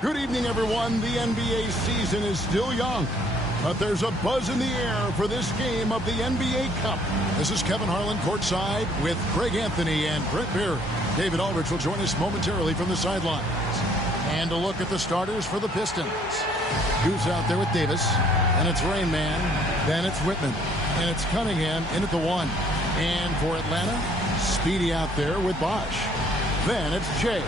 Good evening, everyone. The NBA season is still young, but there's a buzz in the air for this game of the NBA Cup. This is Kevin Harlan courtside with Greg Anthony and Brent Barry. David Aldridge will join us momentarily from the sidelines. And a look at the starters for the Pistons. Who's out there with Davis, and it's Rain Man, then it's Whitman, and it's Cunningham in at the 1. And for Atlanta, Speedy out there with Bosh. Then it's Jay.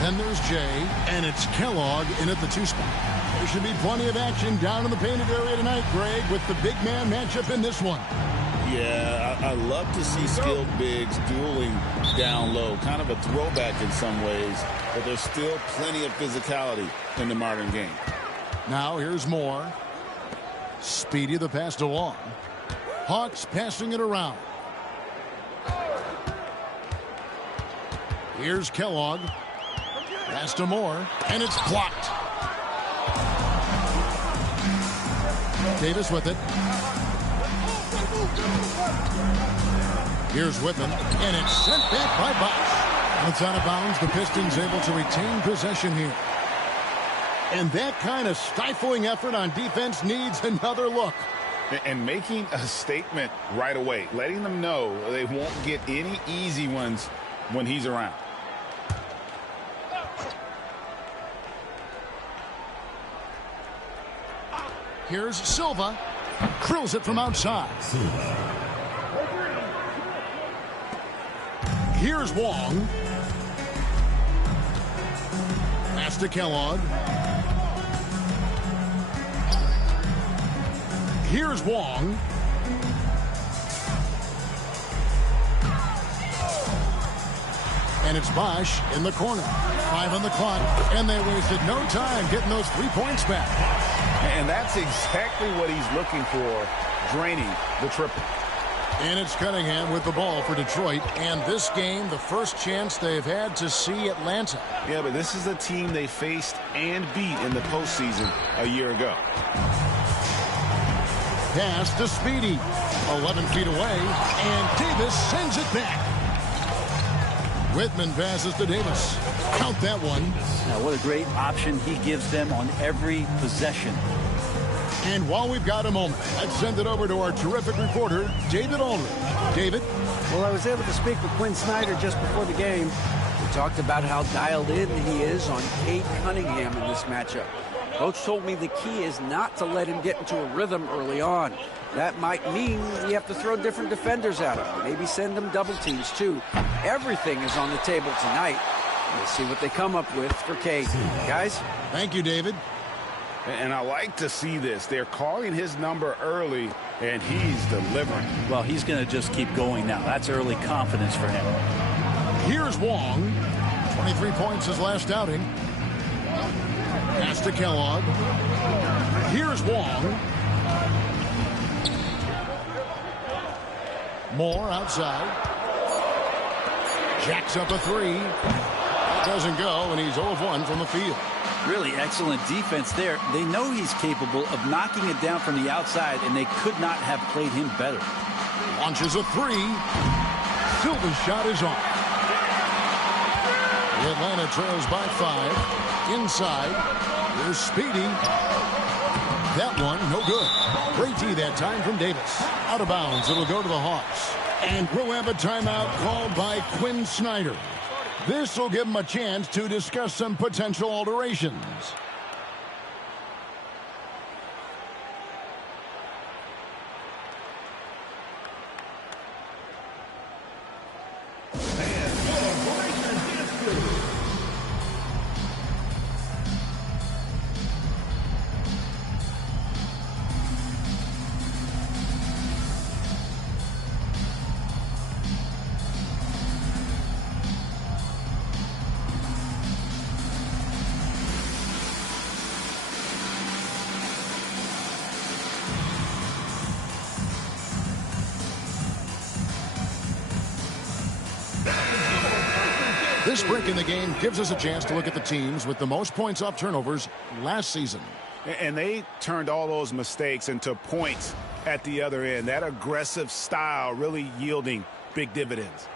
Then there's Jay, and it's Kellogg in at the 2 spot. There should be plenty of action down in the painted area tonight, Greg, with the big man matchup in this one. Yeah, I love to see skilled bigs dueling down low. Kind of a throwback in some ways, but there's still plenty of physicality in the modern game. Now here's Moore. Speedy the pass to Long. Hawks passing it around. Here's Kellogg. Pass to Moore, and it's blocked. Davis with it. Here's Whitman, and it's sent back by Bosh. It's out of bounds. The Pistons able to retain possession here. And that kind of stifling effort on defense needs another look. And making a statement right away, letting them know they won't get any easy ones when he's around. Here's Silva. Drills it from outside. Here's Wong. Pass to Kellogg. Here's Wong. And it's Bosh in the corner. 5 on the clock, and they wasted no time getting those 3 points back. And that's exactly what he's looking for, draining the triple. And it's Cunningham with the ball for Detroit. And this game, the first chance they've had to see Atlanta. Yeah, but this is a team they faced and beat in the postseason a year ago. Pass to Speedy. 11 feet away, and Davis sends it back. Whitman passes to Davis. Count that one. Now, what a great option he gives them on every possession. And while we've got a moment, let's send it over to our terrific reporter, David Aldridge. David? Well, I was able to speak with Quinn Snyder just before the game. We talked about how dialed in he is on Cade Cunningham in this matchup. Coach told me the key is not to let him get into a rhythm early on. That might mean we have to throw different defenders at him. Maybe send them double teams, too. Everything is on the table tonight. We'll see what they come up with for Cade. Guys? Thank you, David. And I like to see this. They're calling his number early, and he's delivering. Well, he's going to just keep going now. That's early confidence for him. Here's Wong. 23 points his last outing. Pass to Kellogg. Here's Wong. Moore outside. Jacks up a 3. Doesn't go, and he's 0 of 1 from the field. Really excellent defense there. They know he's capable of knocking it down from the outside, and they could not have played him better. Launches a 3. Silva's shot is off. Atlanta trails by 5. Inside. Here's Speedy. That one, no good. Great D that time from Davis. Out of bounds, it'll go to the Hawks. And we'll have a timeout called by Quinn Snyder. This will give him a chance to discuss some potential alterations. This break in the game gives us a chance to look at the teams with the most points off turnovers last season. And they turned all those mistakes into points at the other end. That aggressive style really yielding big dividends.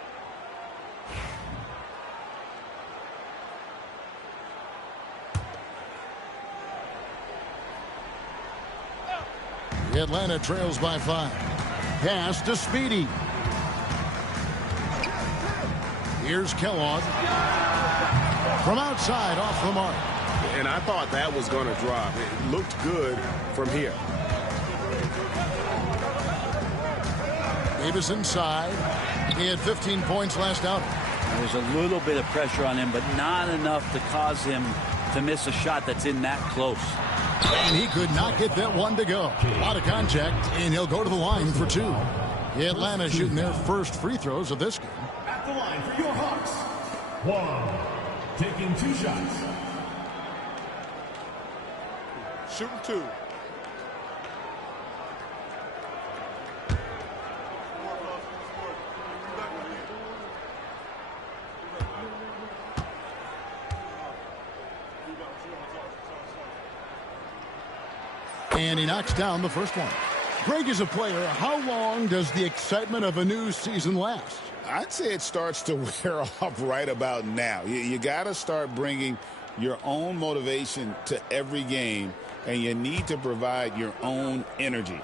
Atlanta trails by 5. Pass to Speedy. Here's Kellogg. From outside, off the mark. And I thought that was going to drop. It looked good from here. Davis inside. He had 15 points last outing. There's a little bit of pressure on him, but not enough to cause him to miss a shot that's in that close. And he could not get that one to go. A lot of contact, and he'll go to the line for 2. Atlanta shooting their first free throws of this game. At the line for your Hawks. 1. Taking 2 shots. Shooting 2. And he knocks down the first one. Greg is a player. How long does the excitement of a new season last? I'd say it starts to wear off right about now. You got to start bringing your own motivation to every game, and you need to provide your own energy.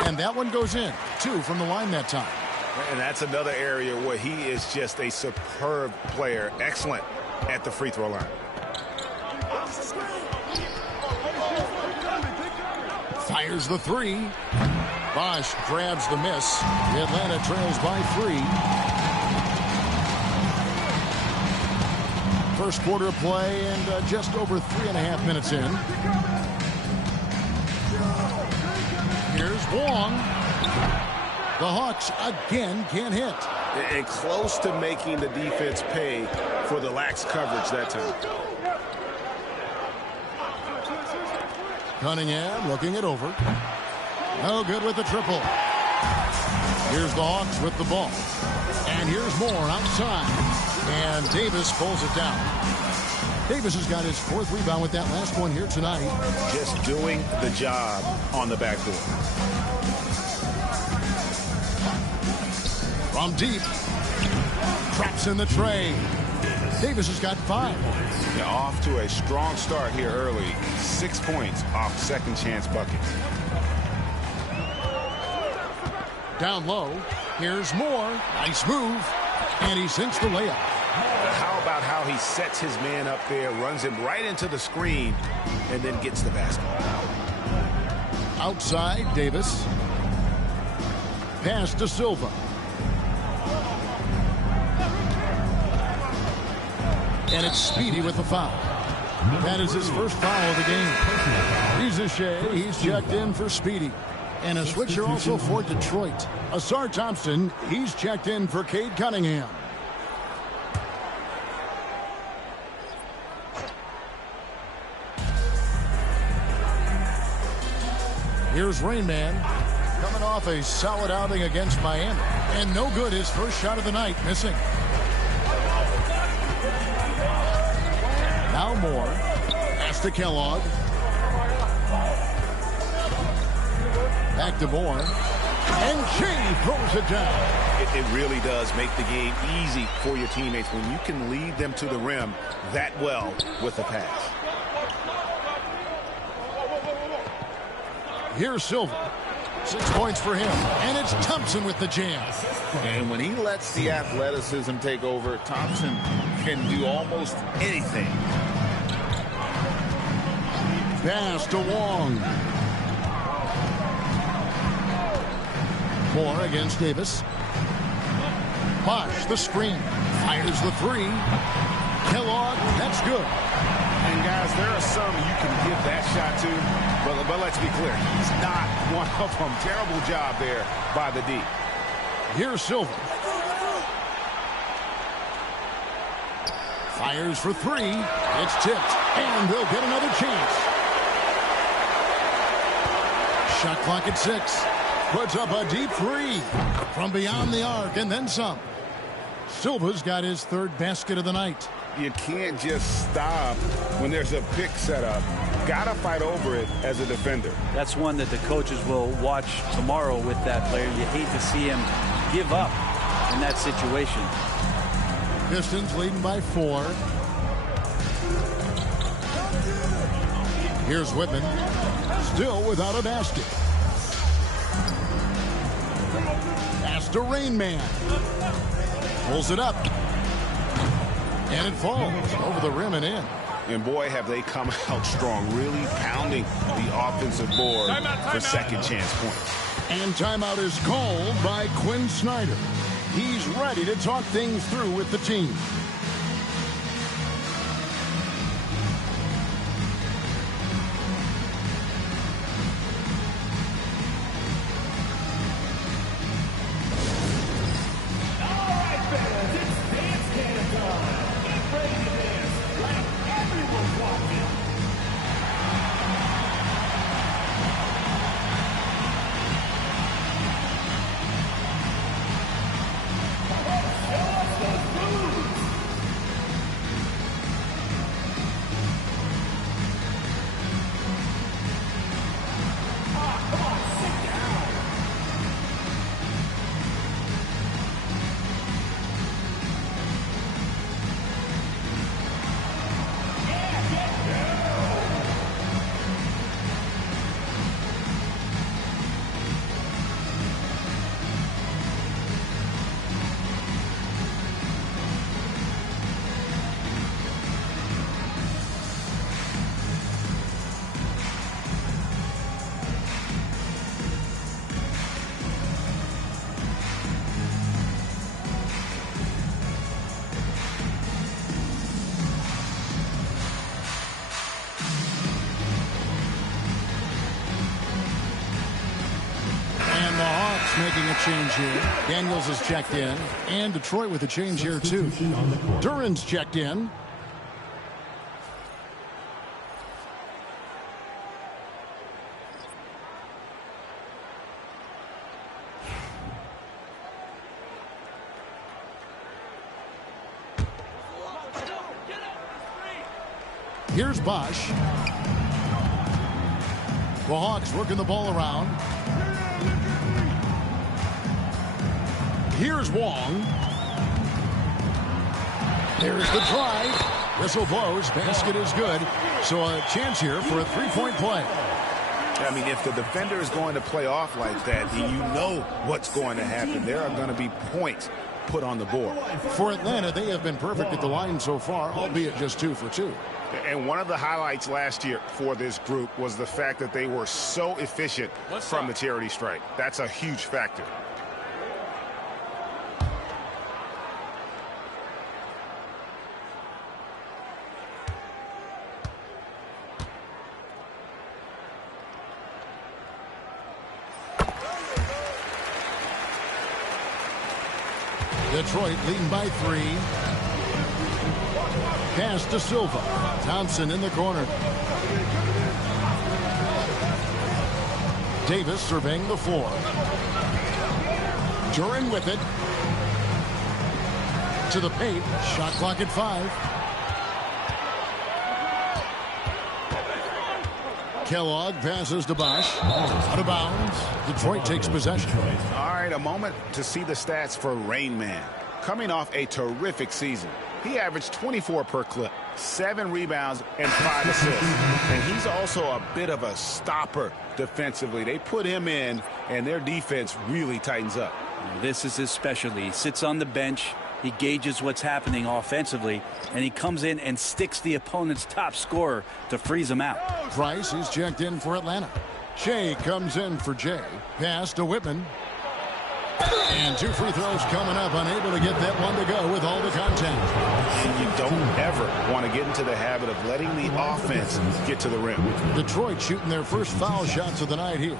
And that one goes in. 2 from the line that time. And that's another area where he is just a superb player. Excellent at the free throw line. Fires the 3. Bosch grabs the miss. Atlanta trails by 3. First quarter play and just over 3.5 minutes in. Here's Wong. The Hawks again can't hit. And close to making the defense pay for the lax coverage that time. Cunningham looking it over. No good with the triple. Here's the Hawks with the ball. And here's Moore outside. And Davis pulls it down. Davis has got his 4th rebound with that last one here tonight. Just doing the job on the backboard. From deep. Traps in the tray. Davis has got 5. Yeah, off to a strong start here early. 6 points off second chance buckets. Down low. Here's Moore. Nice move. And he sinks the layup. How about how he sets his man up there, runs him right into the screen, and then gets the basket. Outside, Davis. Pass to Silva. And it's Speedy with the foul. That is his first foul of the game. He's a Shea. He's checked in for Speedy. And a switcher also for Detroit. Asar Thompson, he's checked in for Cade Cunningham. Here's Rainman, coming off a solid outing against Miami. And no good, his first shot of the night, missing. Now Moore. Pass to Kellogg. Back to Moore. And Shea throws it down. It really does make the game easy for your teammates when you can lead them to the rim that well with a pass. Here's Silva. 6 points for him. And it's Thompson with the jam. And when he lets the athleticism take over, Thompson can do almost anything. Pass to Wong. Moore against Davis. Bosch, the screen. Fires the 3. Kellogg, that's good. And guys, there are some you can give that shot to, but let's be clear, he's not one of them. Terrible job there by the D. Here's Silva. Fires for 3. It's tipped, and they'll get another chance. Shot clock at 6. Puts up a deep 3 from beyond the arc, and then some. Silva's got his 3rd basket of the night. You can't just stop when there's a pick set up. Gotta fight over it as a defender. That's one that the coaches will watch tomorrow with that player. You hate to see him give up in that situation. Pistons leading by 4. Here's Whitman. Still without a basket. Pass to Rain Man. Pulls it up. And it falls over the rim and in. And boy, have they come out strong, really pounding the offensive board for second chance points. And timeout is called by Quinn Snyder. He's ready to talk things through with the team. Making a change here. Daniels is checked in. And Detroit with a change here, too. Duran's checked in. Here's Bosch. The Hawks working the ball around. Here's Wong. There's the drive. Whistle blows. Basket is good. So a chance here for a three-point play. I mean, if the defender is going to play off like that, then you know what's going to happen. There are going to be points put on the board. For Atlanta, they have been perfect at the line so far, albeit just 2 for 2. And one of the highlights last year for this group was the fact that they were so efficient from the charity stripe. That's a huge factor. Detroit leading by 3. Pass to Silva. Thompson in the corner. Davis surveying the floor. Duran with it. To the paint. Shot clock at 5. Kellogg passes to Bosch. Out of bounds. Detroit takes possession. All right, a moment to see the stats for Rain Man. Coming off a terrific season. He averaged 24 per clip, 7 rebounds, and 5 assists. And he's also a bit of a stopper defensively. They put him in, and their defense really tightens up. This is his specialty. He sits on the bench. He gauges what's happening offensively, and he comes in and sticks the opponent's top scorer to freeze him out. Price is checked in for Atlanta. Shea comes in for Jay. Pass to Whitman. And 2 free throws coming up, unable to get that one to go with all the contact. And you don't ever want to get into the habit of letting the offense get to the rim. Detroit shooting their first foul shots of the night here.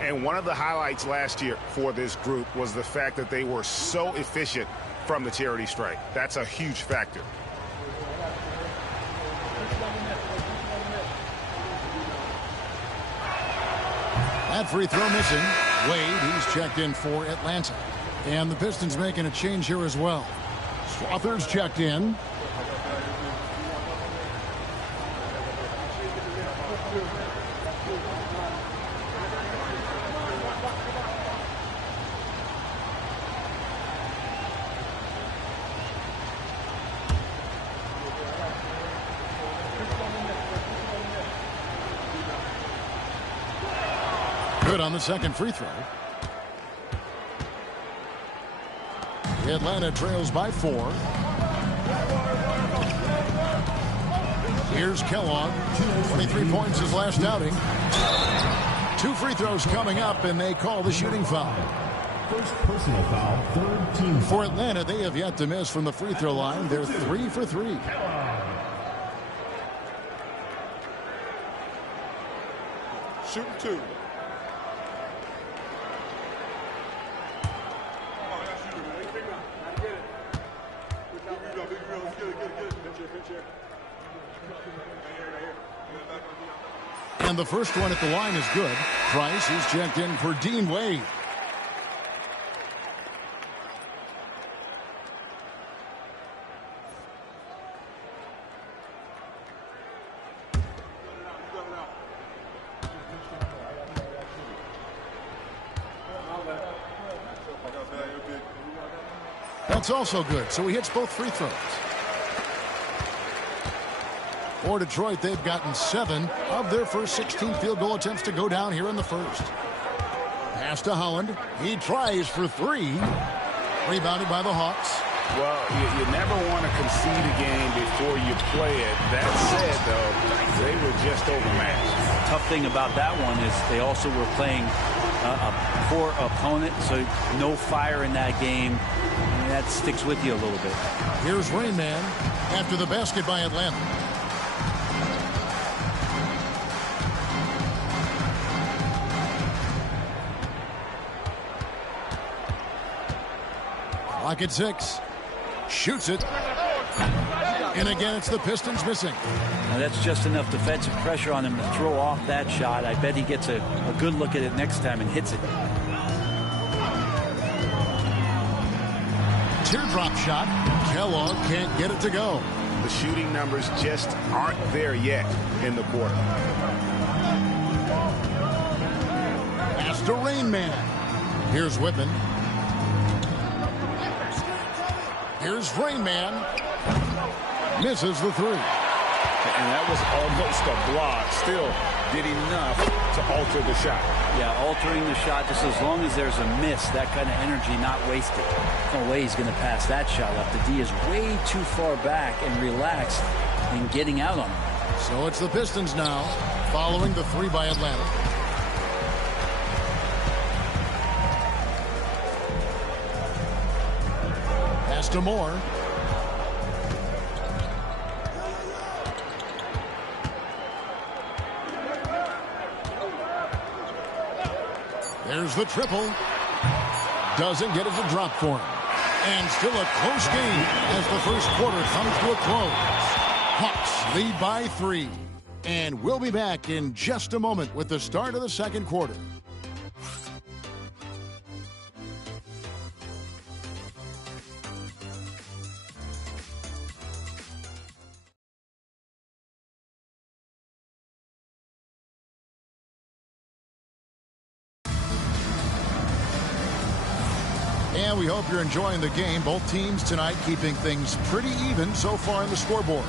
And one of the highlights last year for this group was the fact that they were so efficient from the charity stripe. That's a huge factor. That free throw missing. Wade, he's checked in for Atlanta. And the Pistons making a change here as well. Slaughter's checked in. good on the second free throw. Atlanta trails by 4. Here's Kellogg. 23 points his last outing. 2 free throws coming up, and they call the shooting foul. First personal foul, third team. For Atlanta, they have yet to miss from the free throw line. They're 3 for 3. Shooting 2. And the first one at the line is good. Price is checked in for Dean Wade. That's also good, so he hits both free throws. For Detroit, they've gotten 7 of their first 16 field goal attempts to go down here in the first. Pass to Holland. He tries for 3. Rebounded by the Hawks. Well, you never want to concede a game before you play it. That said, though, they were just overmatched. Tough thing about that one is they also were playing a poor opponent, so no fire in that game. And that sticks with you a little bit. Here's Rain Man after the basket by Atlanta. Clock at 6. Shoots it. And again, it's the Pistons missing. Now that's just enough defensive pressure on him to throw off that shot. I bet he gets a good look at it next time and hits it. Teardrop shot. Kellogg can't get it to go. The shooting numbers just aren't there yet in the quarter. Pass to Rain Man. Here's Whitman. Here's Rain Man. Misses the 3. And that was almost a block. Still did enough to alter the shot. Yeah, altering the shot just as long as there's a miss, that kind of energy not wasted. No way he's going to pass that shot up. The D is way too far back and relaxed in getting out on him. So it's the Pistons now, following the 3 by Atlanta. Pass to Moore. There's the triple. Doesn't get it to drop for him. And still a close game as the first quarter comes to a close. Hawks lead by 3. And we'll be back in just a moment with the start of the second quarter. And we hope you're enjoying the game. Both teams tonight keeping things pretty even so far in the scoreboard.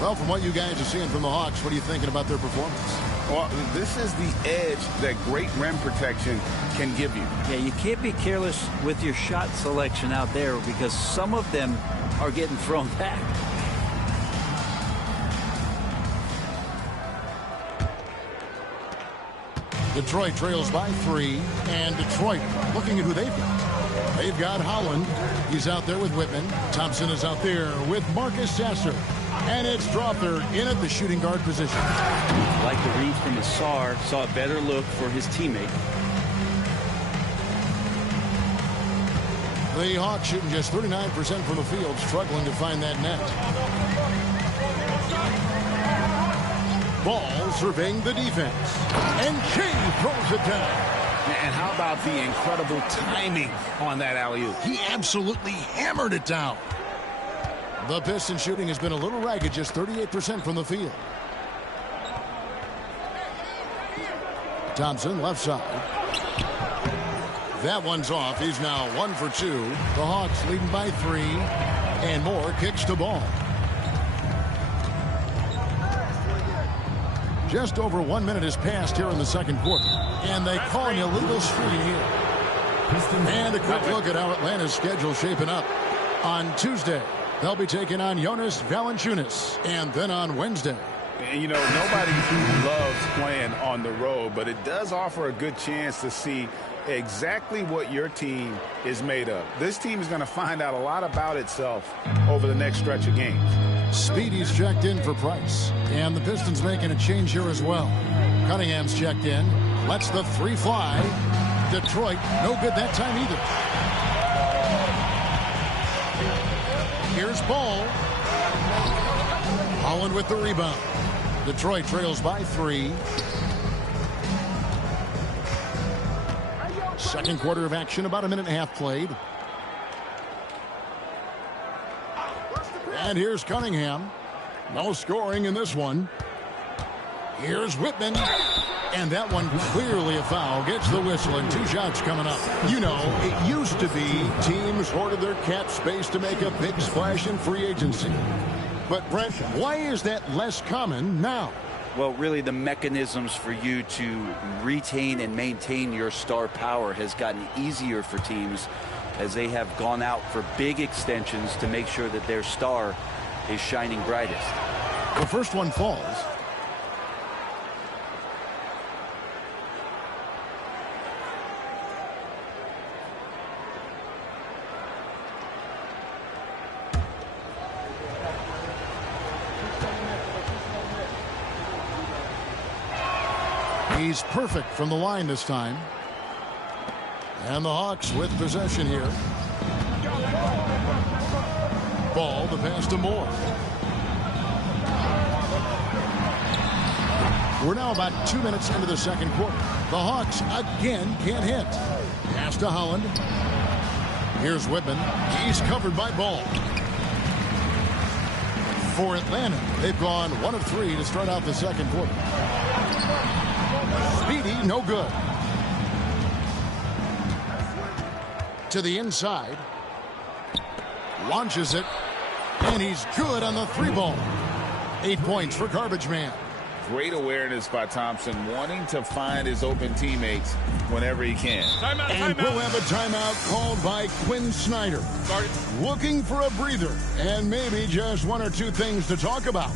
Well, from what you guys are seeing from the Hawks, what are you thinking about their performance? Well, this is the edge that great rim protection can give you. Yeah, you can't be careless with your shot selection out there because some of them are getting thrown back. Detroit trails by 3, and Detroit looking at who they've got. They've got Holland. He's out there with Whitman. Thompson is out there with Marcus Sasser. And it's Strawther in at the shooting guard position. Like the read from Asar, saw a better look for his teammate. The Hawks shooting just 39% from the field, struggling to find that net. Ball surveying the defense. And Shea throws it down. And how about the incredible timing on that alley-oop? He absolutely hammered it down. The Pistons shooting has been a little ragged, just 38% from the field. Thompson, left side. That one's off. He's now 1 for 2. The Hawks leading by 3. And Moore kicks the ball. Just over 1 minute has passed here in the second quarter. And they call an illegal screen here. And a quick look at how Atlanta's schedule shaping up. On Tuesday, they'll be taking on Jonas Valanciunas. And then on Wednesday. And, you know, nobody loves playing on the road, but it does offer a good chance to see exactly what your team is made of. This team is going to find out a lot about itself over the next stretch of games. Speedy's checked in for Price. And the Pistons making a change here as well. Cunningham's checked in. Lets the three fly. Detroit, no good that time either. Here's Ball. Holland with the rebound. Detroit trails by 3. Second quarter of action, about a minute and a half played. And here's Cunningham. No scoring in this one. Here's Whitman. And that one clearly a foul. Gets the whistle and 2 shots coming up. You know, it used to be teams hoarded their cap space to make a big splash in free agency. But, Brent, why is that less common now? Well, really, the mechanisms for you to retain and maintain your star power has gotten easier for teams as they have gone out for big extensions to make sure that their star is shining brightest. The first one falls. He's perfect from the line this time. And the Hawks with possession here. Ball, the pass to Moore. We're now about 2 minutes into the second quarter. The Hawks again can't hit. Pass to Holland. Here's Whitman. He's covered by Ball. For Atlanta, they've gone 1 of 3 to start out the second quarter. Speedy, no good. To the inside. Launches it. And he's good on the 3-ball. 8 points for Garbage Man. Great awareness by Thompson, wanting to find his open teammates whenever he can. And we'll have a timeout called by Quinn Snyder. Looking for a breather and maybe just 1 or 2 things to talk about.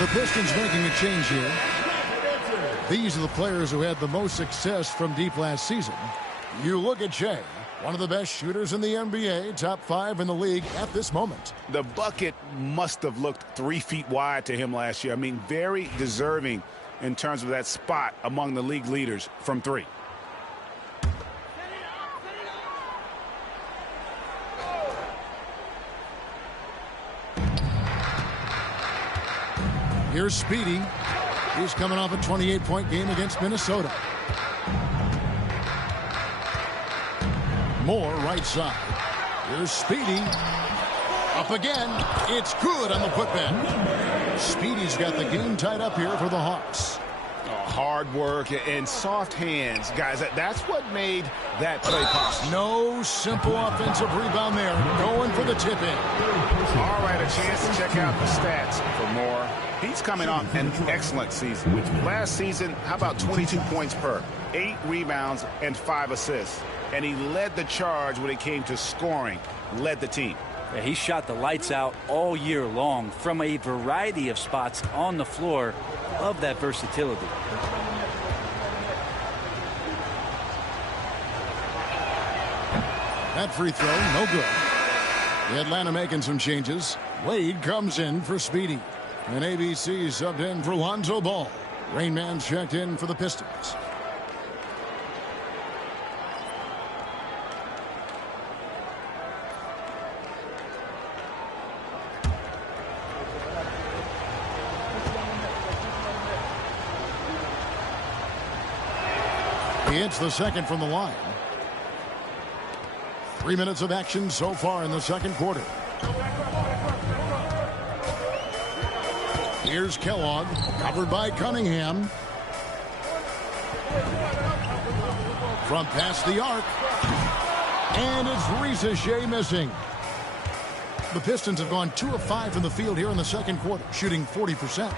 The Pistons making a change here. These are the players who had the most success from deep last season. You look at Shea, one of the best shooters in the NBA, top 5 in the league at this moment. The bucket must have looked 3 feet wide to him last year. I mean, very deserving in terms of that spot among the league leaders from 3. Here's Speedy. He's coming off a 28-point game against Minnesota. Moore, right side. Here's Speedy. Up again. It's good on the putback. Speedy's got the game tied up here for the Hawks. Oh, hard work and soft hands, guys. That's what made that play possible. No simple offensive rebound there. Going for the tip-in. All right, a chance to check out the stats for Moore. He's coming off an excellent season. Last season, how about 22 points per, 8 rebounds, and 5 assists. And he led the charge when it came to scoring, led the team. Yeah, he shot the lights out all year long from a variety of spots on the floor. Of that versatility. That free throw, no good. The Atlanta making some changes. Wade comes in for Speedy. And ABC subbed in for Lonzo Ball. Rain Man's checked in for the Pistons. He hits the second from the line. 3 minutes of action so far in the second quarter. Here's Kellogg, covered by Cunningham. From past the arc. And it's Risa Shea missing. The Pistons have gone 2 of 5 from the field here in the second quarter, shooting 40%.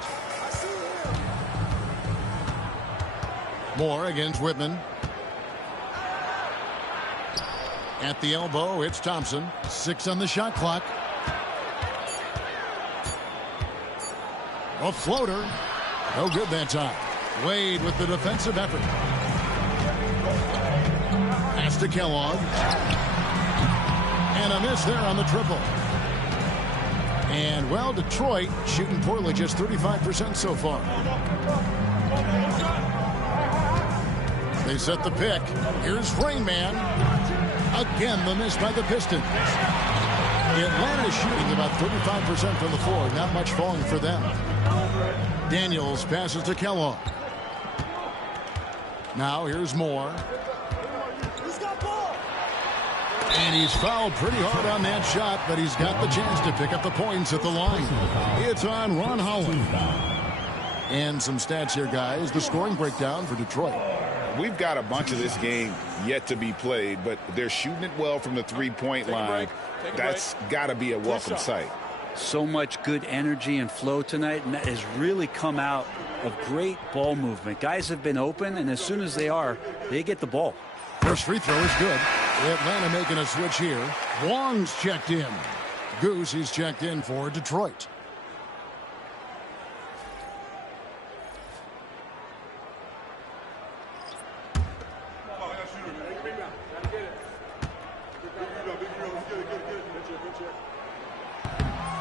Moore against Whitman. At the elbow, it's Thompson. 6 on the shot clock. A floater. No good that time. Wade with the defensive effort. Pass to Kellogg. And a miss there on the triple. And, well, Detroit shooting poorly, just 35% so far. They set the pick. Here's Rain Man. Again, the miss by the Pistons. Atlanta shooting about 35% from the floor. Not much falling for them. Daniels passes to Kellogg. Now here's Moore. And he's fouled pretty hard on that shot, but he's got the chance to pick up the points at the line. It's on Ron Holland. And some stats here, guys. The scoring breakdown for Detroit. We've got a bunch of this game yet to be played, but they're shooting it well from the three-point line. That's got to be a welcome sight. So much good energy and flow tonight, and that has really come out of great ball movement. Guys have been open, and as soon as they get the ball. First free throw is good. Atlanta making a switch here. Wong's checked in. Goose is checked in for Detroit.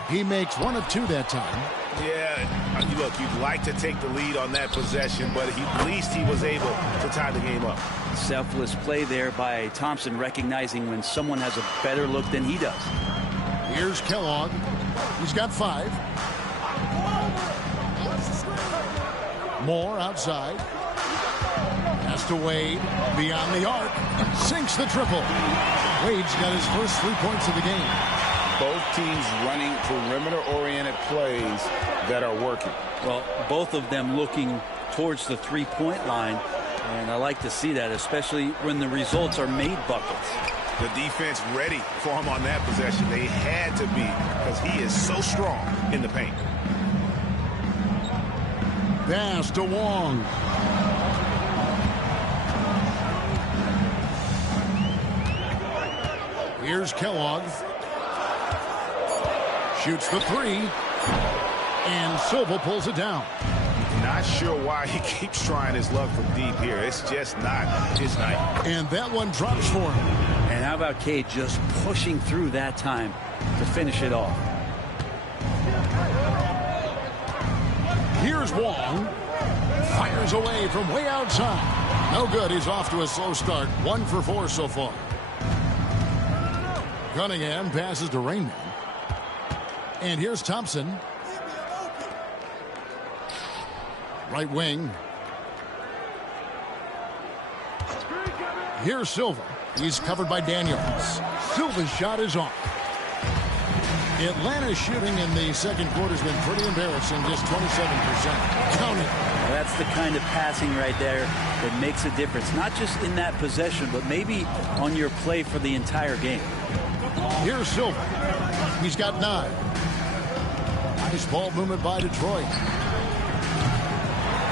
He makes 1 of 2 that time. Yeah, look, you'd like to take the lead on that possession, but at least he was able to tie the game up. Selfless play there by Thompson, recognizing when someone has a better look than he does. Here's Kellogg. He's got 5. Moore outside. Pass to Wade. Beyond the arc. Sinks the triple. Wade's got his first 3 points of the game. Both teams running perimeter-oriented plays that are working. Well, both of them looking towards the three-point line, and I like to see that, especially when the results are made buckets. The defense ready for him on that possession. They had to be, because he is so strong in the paint. Pass to Wong. Here's Kellogg. Shoots the 3. And Silva pulls it down. Not sure why he keeps trying his luck from deep here. It's just not his night. And that one drops for him. And how about Cade just pushing through that time to finish it off? Here's Wong. Fires away from way outside. No good. He's off to a slow start. 1 for 4 so far. Cunningham passes to Rain Man. And here's Thompson. Right wing. Here's Silva. He's covered by Daniels. Silva's shot is off. Atlanta's shooting in the second quarter has been pretty embarrassing, just 27%. Counting. That's the kind of passing right there that makes a difference, not just in that possession, but maybe on your play for the entire game. Here's Silva. He's got 9. Nice ball movement by Detroit.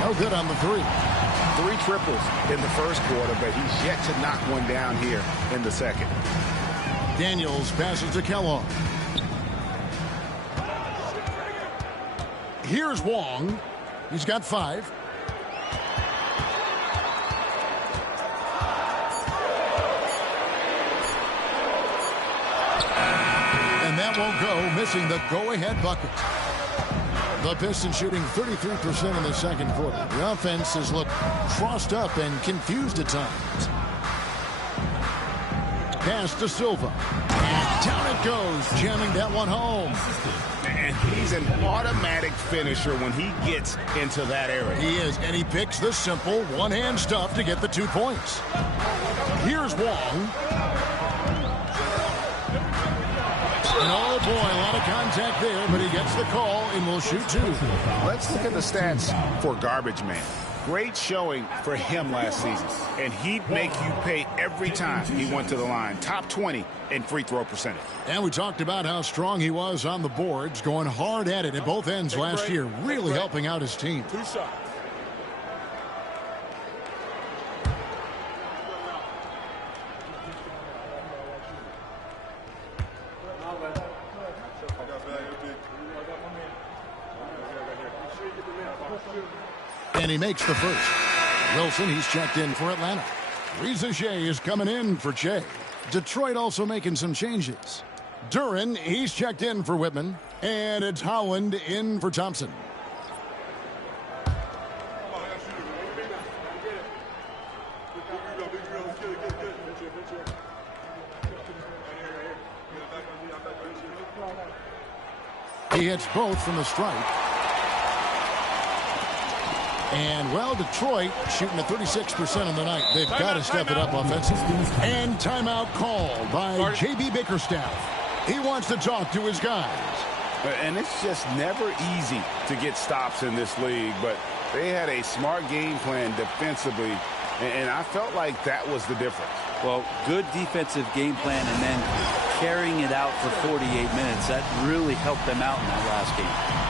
No good on the 3. 3 triples in the first quarter, but he's yet to knock one down here in the second. Daniels passes to Kellogg. Here's Wong. He's got 5. And that won't go, missing the go-ahead bucket. The Pistons shooting 33% in the second quarter. The offense has looked crossed up and confused at times. Pass to Silva. And down it goes, jamming that one home. And he's an automatic finisher when he gets into that area. He is, and he picks the simple one-hand stuff to get the 2 points. Here's Wong. And oh boy, a lot of contact there, but he gets the call and will shoot 2. Let's look at the stats for Garbage Man. Great showing for him last season, and he'd make you pay every time he went to the line. Top 20 in free throw percentage. And we talked about how strong he was on the boards, going hard at it at both ends last year, really helping out his team. 2 shots. And he makes the first. Wilson, he's checked in for Atlanta. Reza Shea is coming in for Shea. Detroit also making some changes. Duren, he's checked in for Whitman. And it's Howland in for Thompson. He hits both from the stripe. And, well, Detroit shooting at 36% on the night. They've got to step it up offensively. And timeout called by J.B. Bickerstaff. He wants to talk to his guys. And it's just never easy to get stops in this league, but they had a smart game plan defensively, and I felt like that was the difference. Well, good defensive game plan and then carrying it out for 48 minutes. That really helped them out in that last game.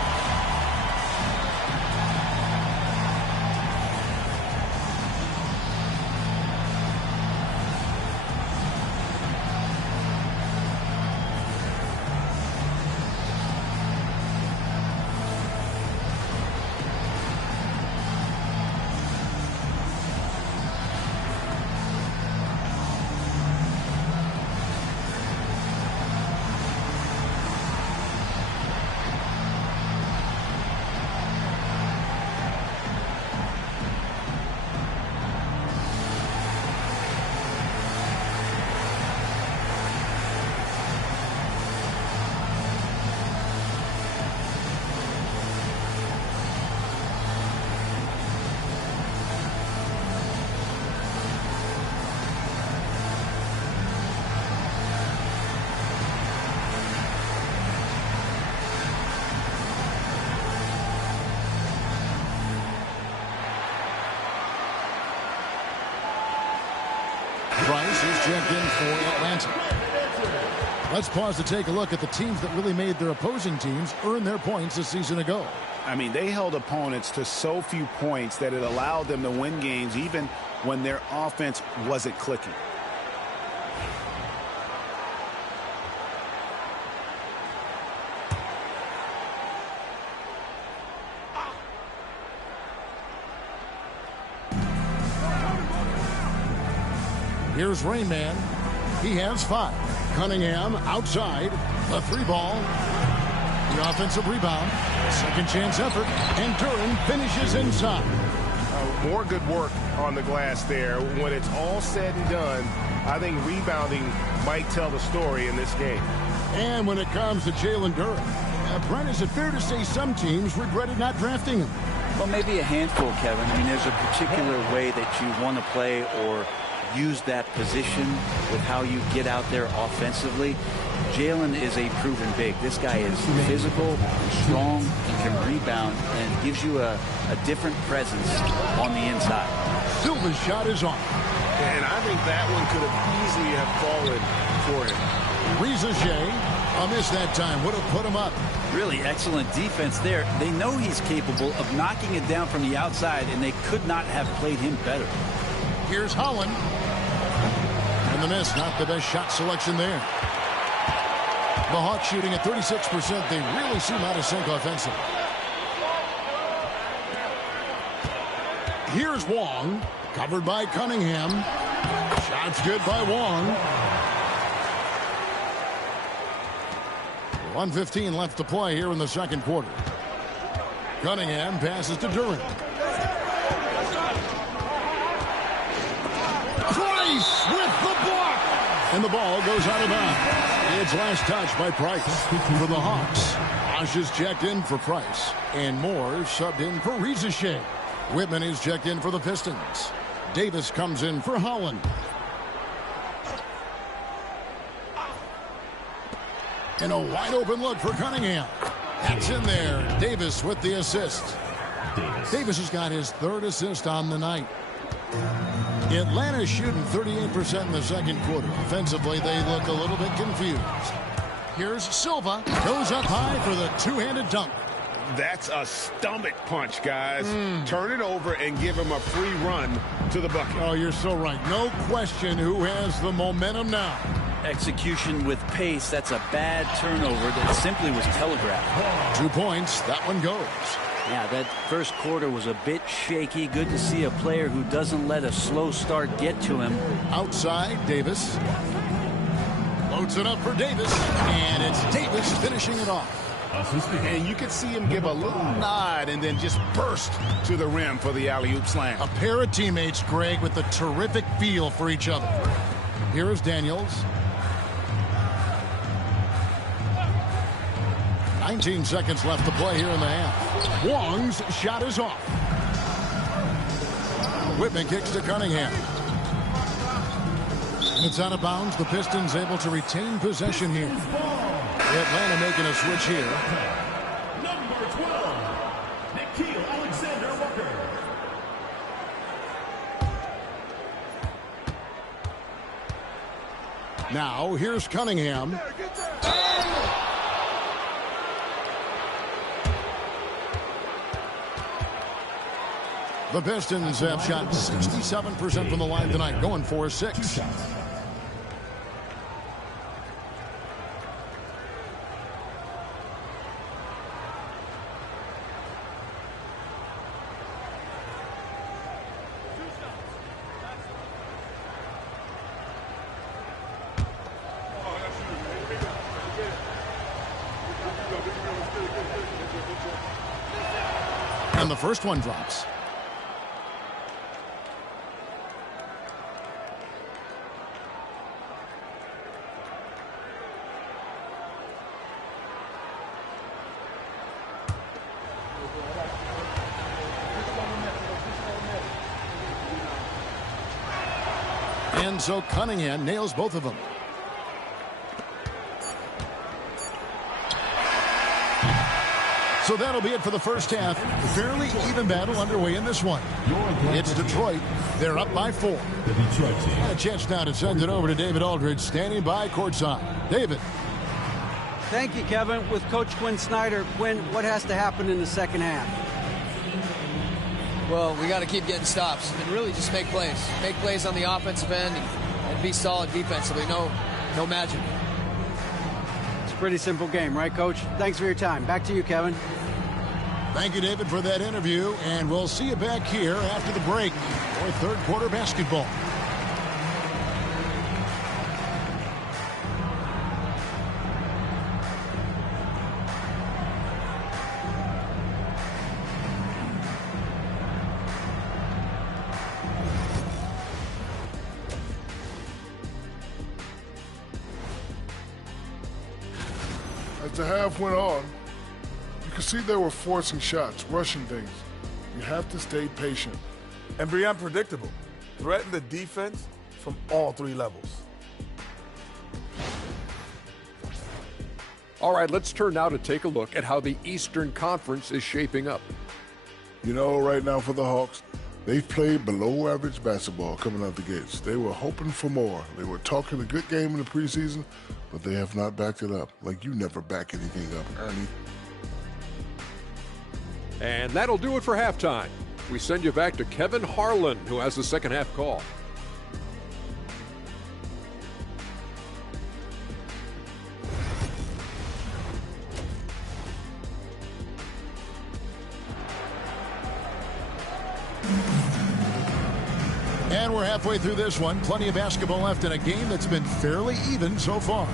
Price is checked in for Atlanta. Let's pause to take a look at the teams that really made their opposing teams earn their points a season ago. I mean, they held opponents to so few points that it allowed them to win games even when their offense wasn't clicking. Here's Rain Man. He has 5. Cunningham outside. A 3-ball. The offensive rebound. Second chance effort. And Duren finishes inside. More good work on the glass there. When it's all said and done, I think rebounding might tell the story in this game. And when it comes to Jalen Duren, Brent, is it fair to say some teams regretted not drafting him? Well, maybe a handful, Kevin. I mean, there's a particular way that you want to play or use that position with how you get out there offensively. Jalen is a proven big. This guy is physical and strong and can rebound and gives you a different presence on the inside. Silva's shot is on. And I think that one could have easily have fallen for him. Riza Shea, a miss that time, would have put him up. Really excellent defense there. They know he's capable of knocking it down from the outside, and they could not have played him better. Here's Holland. And the miss, not the best shot selection there. The Hawks shooting at 36%. They really seem out of sync offensively. Here's Wong, covered by Cunningham. Shot's good by Wong. 1:15 left to play here in the second quarter. Cunningham passes to Durant. Price with the block. And the ball goes out of bounds. It's last touch by Price for the Hawks. Bosh is checked in for Price. And Moore subbed in for Riza Shea. Whitman is checked in for the Pistons. Davis comes in for Holland. And a wide open look for Cunningham. That's in there. Davis with the assist. Davis has got his third assist on the night. Atlanta shooting 38% in the second quarter. Offensively, they look a little bit confused. Here's Silva. Goes up high for the two-handed dunk. That's a stomach punch, guys. Turn it over and give him a free run to the bucket. Oh, you're so right. No question who has the momentum now. Execution with pace. That's a bad turnover that simply was telegraphed. 2 points. That one goes. Yeah, that first quarter was a bit shaky. Good to see a player who doesn't let a slow start get to him. Outside, Davis. Loads it up for Davis. And it's Davis finishing it off. And you could see him give a little nod and then just burst to the rim for the alley-oop slam. A pair of teammates, Greg, with a terrific feel for each other. Here is Daniels. 19 seconds left to play here in the half. Wong's shot is off. Whitman kicks to Cunningham. It's out of bounds. The Pistons able to retain possession here. Atlanta making a switch here. Number 12, Nickeil Alexander-Walker. Now, here's Cunningham. The Pistons have shot 67% from the line tonight, going 4-6. And the first one drops. And so Cunningham nails both of them. So that'll be it for the first half. Fairly even battle underway in this one. It's Detroit. They're up by 4. The Detroit team. A chance now to send it over to David Aldridge, standing by courtside. David. Thank you, Kevin. With Coach Quinn Snyder. Quinn, what has to happen in the second half? Well, we got to keep getting stops and really just make plays. Make plays on the offensive end and be solid defensively. No magic. It's a pretty simple game, right, Coach? Thanks for your time. Back to you, Kevin. Thank you, David, for that interview, and we'll see you back here after the break for third quarter basketball. As the half went on, you could see they were forcing shots, rushing things. You have to stay patient. And be unpredictable. Threaten the defense from all 3 levels. All right, let's turn now to take a look at how the Eastern Conference is shaping up. You know, right now for the Hawks, they've played below average basketball coming out the gates. They were hoping for more. They were talking a good game in the preseason, but they have not backed it up. Like you never back anything up, Ernie. And that'll do it for halftime. We send you back to Kevin Harlan, who has the second half call. And we're halfway through this one. Plenty of basketball left in a game that's been fairly even so far.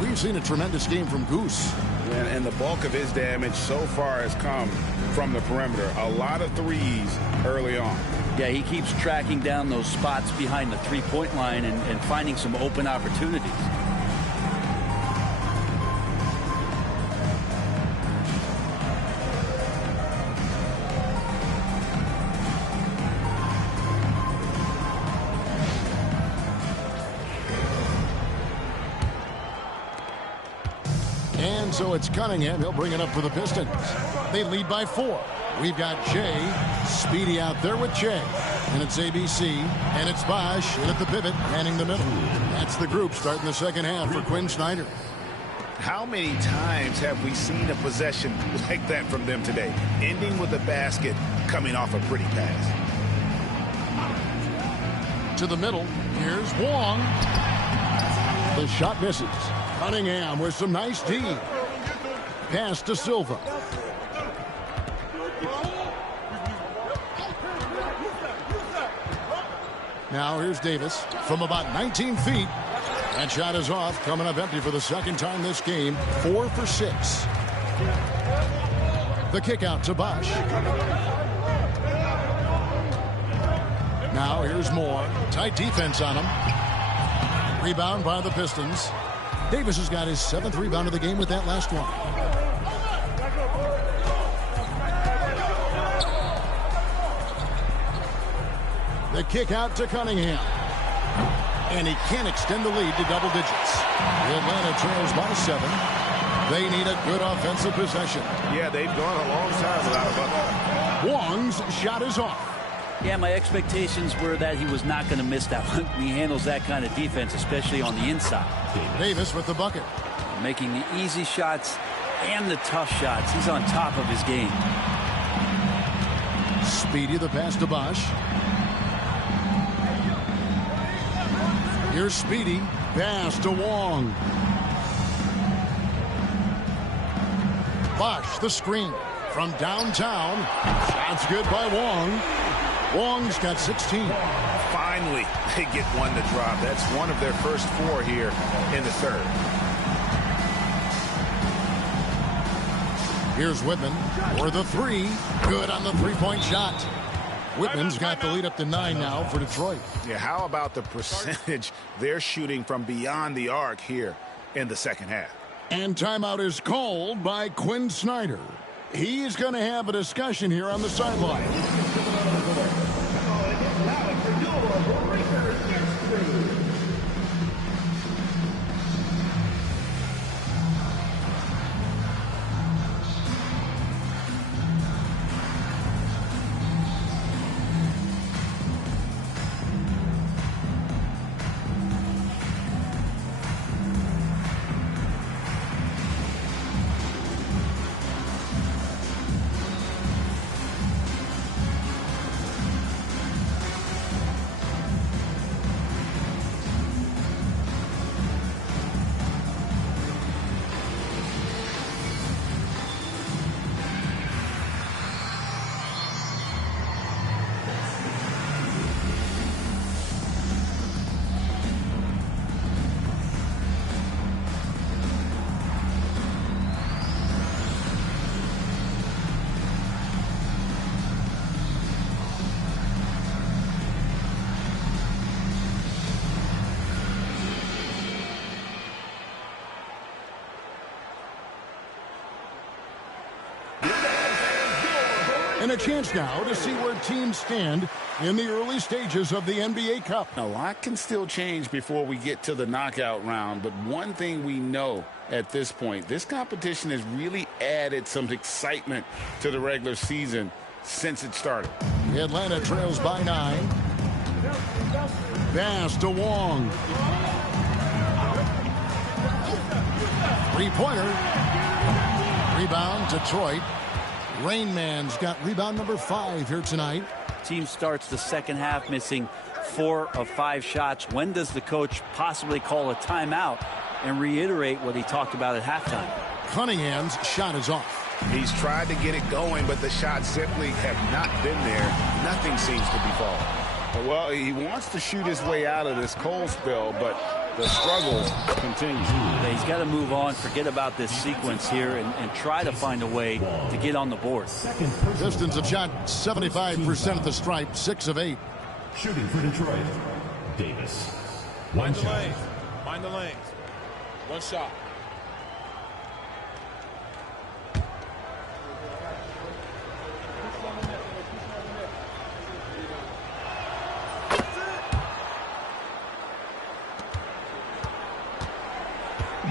We've seen a tremendous game from Goose. And the bulk of his damage so far has come from the perimeter. A lot of threes early on. Yeah, he keeps tracking down those spots behind the three-point line and finding some open opportunities. And so it's Cunningham. He'll bring it up for the Pistons. They lead by 4. We've got Jay, Speedy out there with Jay. And it's ABC, and it's Bosh in at the pivot, manning the middle. That's the group starting the second half for Quinn Snyder. How many times have we seen a possession like that from them today? Ending with a basket, coming off a pretty pass. To the middle, here's Wong. The shot misses. Cunningham with some nice D. Pass to Silva. Now here's Davis from about 19 feet. That shot is off, coming up empty for the second time this game. 4 for 6. The kick out to Bosh. Now here's Moore. Tight defense on him. Rebound by the Pistons. Davis has got his 7th rebound of the game with that last one. The kick out to Cunningham. And he can't extend the lead to double digits. Atlanta trails by 7. They need a good offensive possession. Yeah, they've gone a long time without a bucket. Wong's shot is off. Yeah, my expectations were that he was not going to miss that one. He handles that kind of defense, especially on the inside. Davis with the bucket. Making the easy shots and the tough shots. He's on top of his game. Speedy the pass to Bosh. Here's Speedy. Pass to Wong. Bosh the screen from downtown. Shots good by Wong. Wong's got 16. Finally, they get one to drop. That's one of their first 4 here in the third. Here's Whitman for the 3. Good on the three-point shot. Whitman's got the lead up to 9 now for Detroit. Yeah, how about the percentage they're shooting from beyond the arc here in the second half? And timeout is called by Quinn Snyder. He's going to have a discussion here on the sideline. And a chance now to see where teams stand in the early stages of the NBA Cup. A lot can still change before we get to the knockout round, but one thing we know at this point, this competition has really added some excitement to the regular season since it started. Atlanta trails by 9. Pass to Wong. Three-pointer. Rebound, Detroit. Rain Man's got rebound number 5 here tonight. Team starts the second half missing 4 of 5 shots. When does the coach possibly call a timeout and reiterate what he talked about at halftime? Cunningham's shot is off. He's tried to get it going, but the shots simply have not been there. Nothing seems to be falling. Well, he wants to shoot his way out of this cold spell, but the struggles continue. Yeah, he's got to move on, forget about this sequence here, and try to find a way to get on the board. Pistons have shot 75% at the stripe, 6 of 8. Shooting for Detroit, Davis. One shot. Mind the lanes. One shot.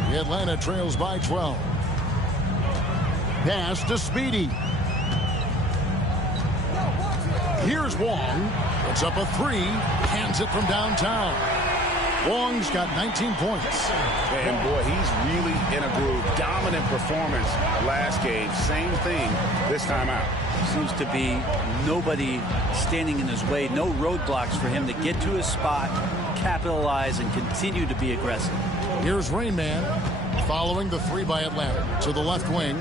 Atlanta trails by 12. Pass to Speedy. Here's Wong. Puts up a 3. Hands it from downtown. Wong's got 19 points. And boy, he's really in a groove. Dominant performance last game. Same thing this time out. Seems to be nobody standing in his way. No roadblocks for him to get to his spot, capitalize, and continue to be aggressive. Here's Rain Man following the 3 by Atlanta to the left wing.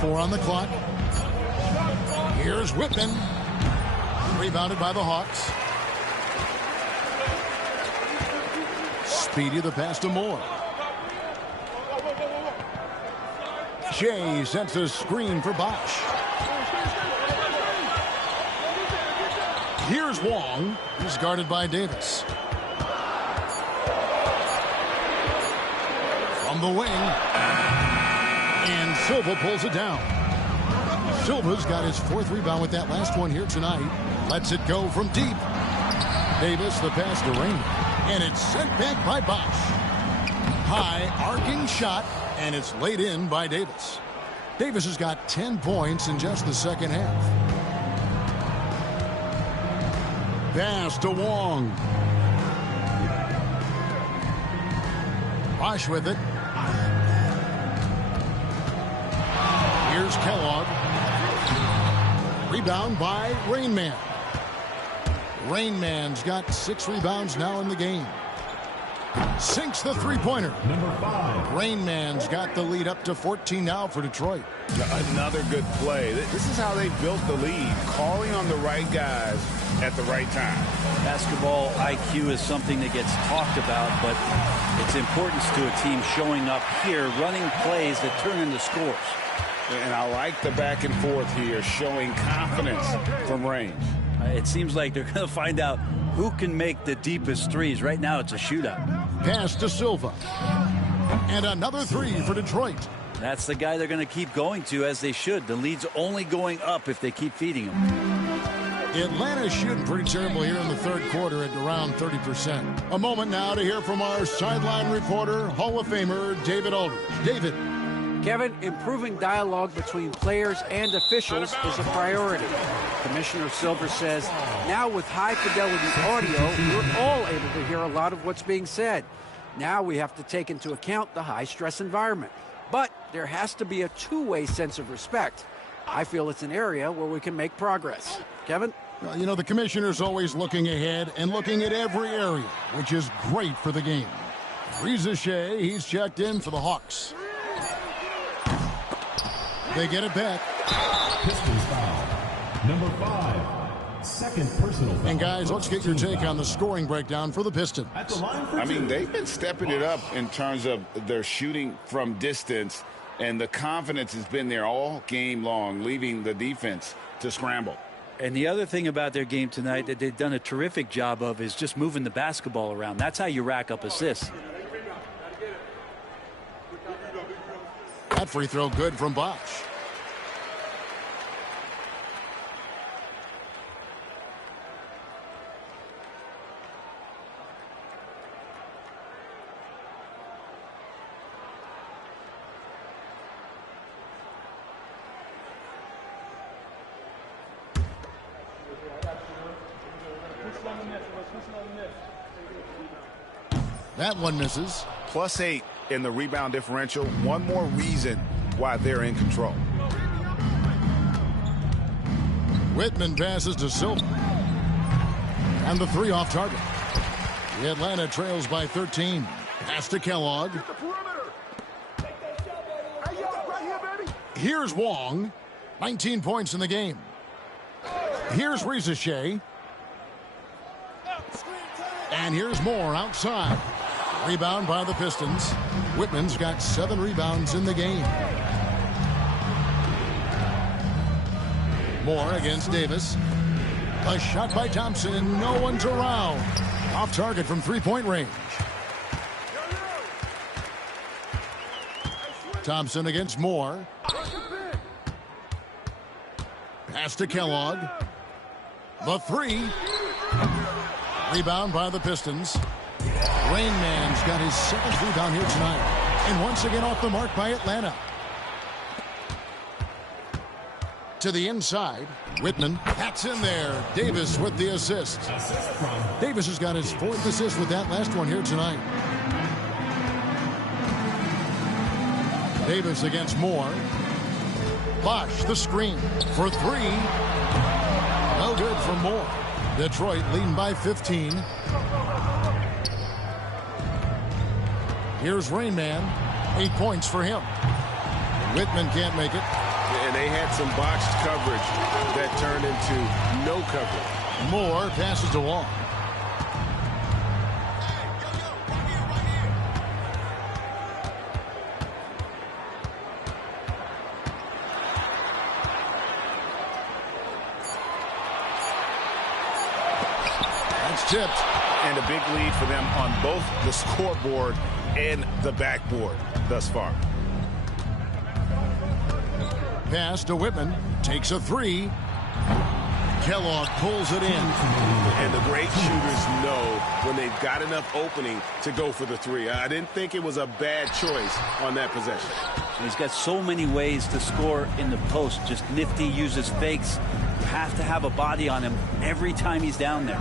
4 on the clock. Here's Whitman. Rebounded by the Hawks. Speedy the pass to Moore. Shea sets a screen for Bosch. Here's Wong. He's guarded by Davis. From the wing. And Silva pulls it down. Silva's got his 4th rebound with that last one here tonight. Lets it go from deep. Davis the pass to Rain. And it's sent back by Bosch. High arcing shot. And it's laid in by Davis. Davis has got 10 points in just the second half. Pass to Wong. Bosch with it. Here's Kellogg. Rebound by Rain Man. Rain Man's got 6 rebounds now in the game. Sinks the three-pointer. Number 5. Rain Man's got the lead up to 14 now for Detroit. Another good play. This is how they built the lead. Calling on the right guys at the right time. Basketball IQ is something that gets talked about, but its importance to a team showing up here, running plays that turn into scores. And I like the back and forth here, showing confidence from Rain. It seems like they're going to find out who can make the deepest threes. Right now, it's a shootout. Pass to Silva. And another 3 for Detroit. That's the guy they're going to keep going to, as they should. The lead's only going up if they keep feeding him. Atlanta's shooting pretty terrible here in the third quarter at around 30%. A moment now to hear from our sideline reporter, Hall of Famer David Aldridge. David. Kevin, improving dialogue between players and officials is a priority. Commissioner Silver says, now with high-fidelity audio, we're all able to hear a lot of what's being said. Now we have to take into account the high-stress environment. But there has to be a two-way sense of respect. I feel it's an area where we can make progress. Kevin? Well, you know, the commissioner's always looking ahead and looking at every area, which is great for the game. Reza Shea, he's checked in for the Hawks. They get it back. Pistons foul. Number 5. Second personal foul. And guys, let's get your take on the scoring breakdown for the Pistons. I mean, they've been stepping it up in terms of their shooting from distance, and the confidence has been there all game long, leaving the defense to scramble. And the other thing about their game tonight that they've done a terrific job of is just moving the basketball around. That's how you rack up assists. That free throw good from Bosch. That one misses. +8 in the rebound differential. One more reason why they're in control. Whitman passes to Silva. And the 3 off target. The Atlanta trails by 13. Pass to Kellogg. Here's Wong. 19 points in the game. Here's Rizachet. And here's Moore outside. Rebound by the Pistons. Whitman's got 7 rebounds in the game. Moore against Davis. A shot by Thompson and no one's around. Off target from 3-point range. Thompson against Moore. Pass to Kellogg. The 3. Rebound by the Pistons. Rain Man's got his 7th rebound here tonight. And once again off the mark by Atlanta. To the inside. Whitman. That's in there. Davis with the assist. Davis has got his 4th assist with that last one here tonight. Davis against Moore. Bosch the screen for 3. No good for Moore. Detroit leading by 15. Here's Rain Man. 8 points for him. Whitman can't make it. And they had some botched coverage that turned into no coverage. Moore passes to Wong. That's tipped. And a big lead for them on both the scoreboard and the backboard thus far. Pass to Whitman. Takes a 3. Kellogg pulls it in. And the great shooters know when they've got enough opening to go for the 3. I didn't think it was a bad choice on that possession. He's got so many ways to score in the post. Just nifty, uses fakes. You have to have a body on him every time he's down there.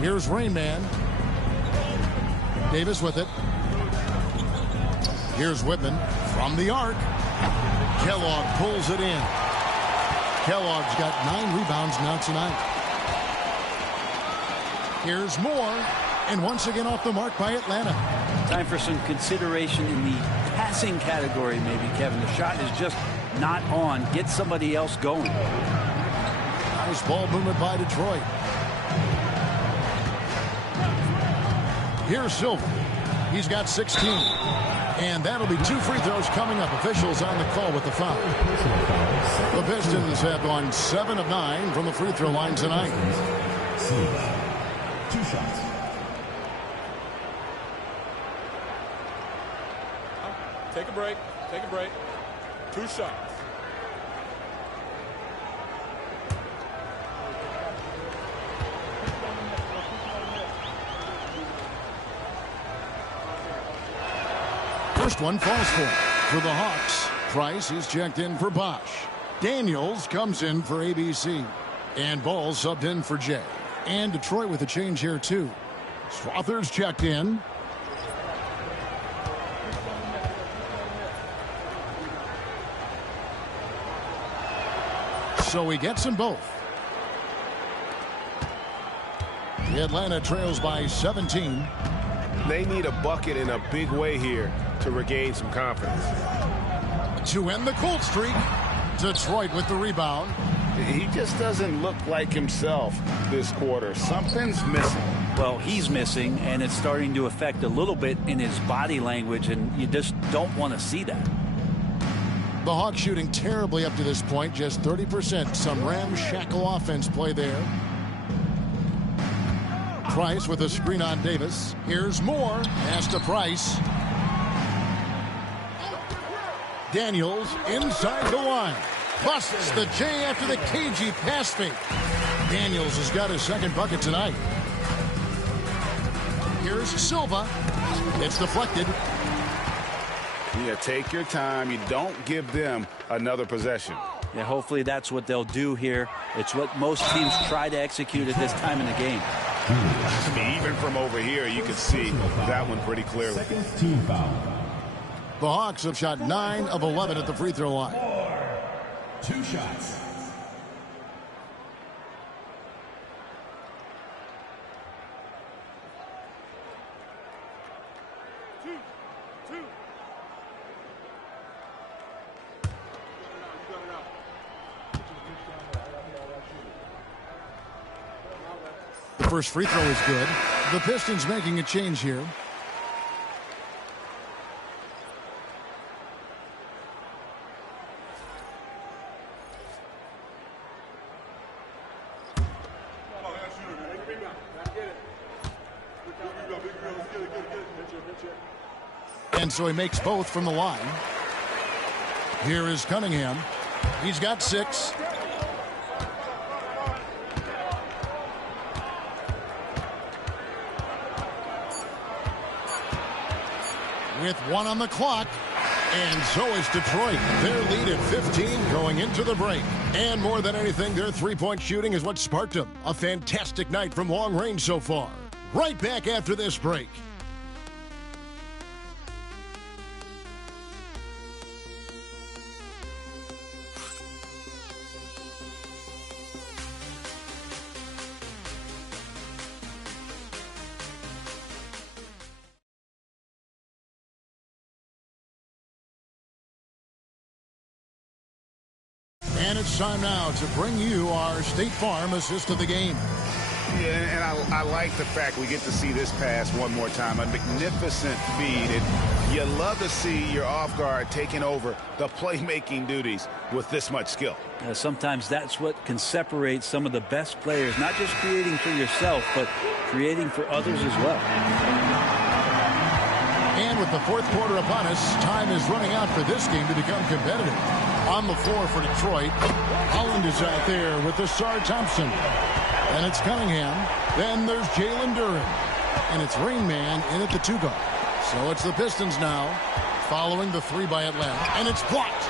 Here's Rain Man. Davis with it. Here's Whitman from the arc. Kellogg pulls it in. Kellogg's got 9 rebounds now tonight. Here's Moore. And once again off the mark by Atlanta. Time for some consideration in the passing category, maybe, Kevin. The shot is just not on. Get somebody else going. Nice ball movement by Detroit. Here's Silva. He's got 16. And that'll be 2 free throws coming up. Officials on the call with the foul. The Pistons have gone 7 of 9 from the free throw line tonight. 2 shots. Take a break. Take a break. 2 shots. First one falls for the Hawks. Price is checked in for Bosch. Daniels comes in for ABC. And Ball subbed in for Jay. And Detroit with a change here, too. Swathers checked in. So he gets them both. The Atlanta trails by 17. They need a bucket in a big way here to regain some confidence. To end the cold streak, Detroit with the rebound. He just doesn't look like himself this quarter. Something's missing. Well, he's missing, and it's starting to affect a little bit in his body language, and you just don't want to see that. The Hawks shooting terribly up to this point, just 30%. Some ramshackle offense play there. Price with a screen on Davis. Here's Moore. Pass to Price. Daniels inside the line. Busts the J after the cagey pass fake. Daniels has got his 2nd bucket tonight. Here's Silva. It's deflected. Yeah, take your time. You don't give them another possession. Yeah, hopefully that's what they'll do here. It's what most teams try to execute at this time in the game. I mean, even from over here, you can see that one pretty clearly. Second team foul. The Hawks have shot 9 of 11 at the free throw line. 2 shots. The first free throw is good. The Pistons making a change here. And so he makes both from the line. Here is Cunningham. He's got 6. With 1 on the clock. And so is Detroit. Their lead at 15 going into the break. And more than anything, their three-point shooting is what sparked them. A fantastic night from long range so far. Right back after this break. And it's time now to bring you our State Farm assist of the game. Yeah, and I like the fact we get to see this pass one more time. A magnificent feed. And you love to see your off guard taking over the playmaking duties with this much skill. Sometimes that's what can separate some of the best players, not just creating for yourself, but creating for others as well. And with the fourth quarter upon us, time is running out for this game to become competitive. On the floor for Detroit, Holland is out there with Ausar Thompson. And it's Cunningham. Then there's Jalen Duren. And it's Rain Man in at the 2 guard. So it's the Pistons now, following the 3 by Atlanta. And it's blocked.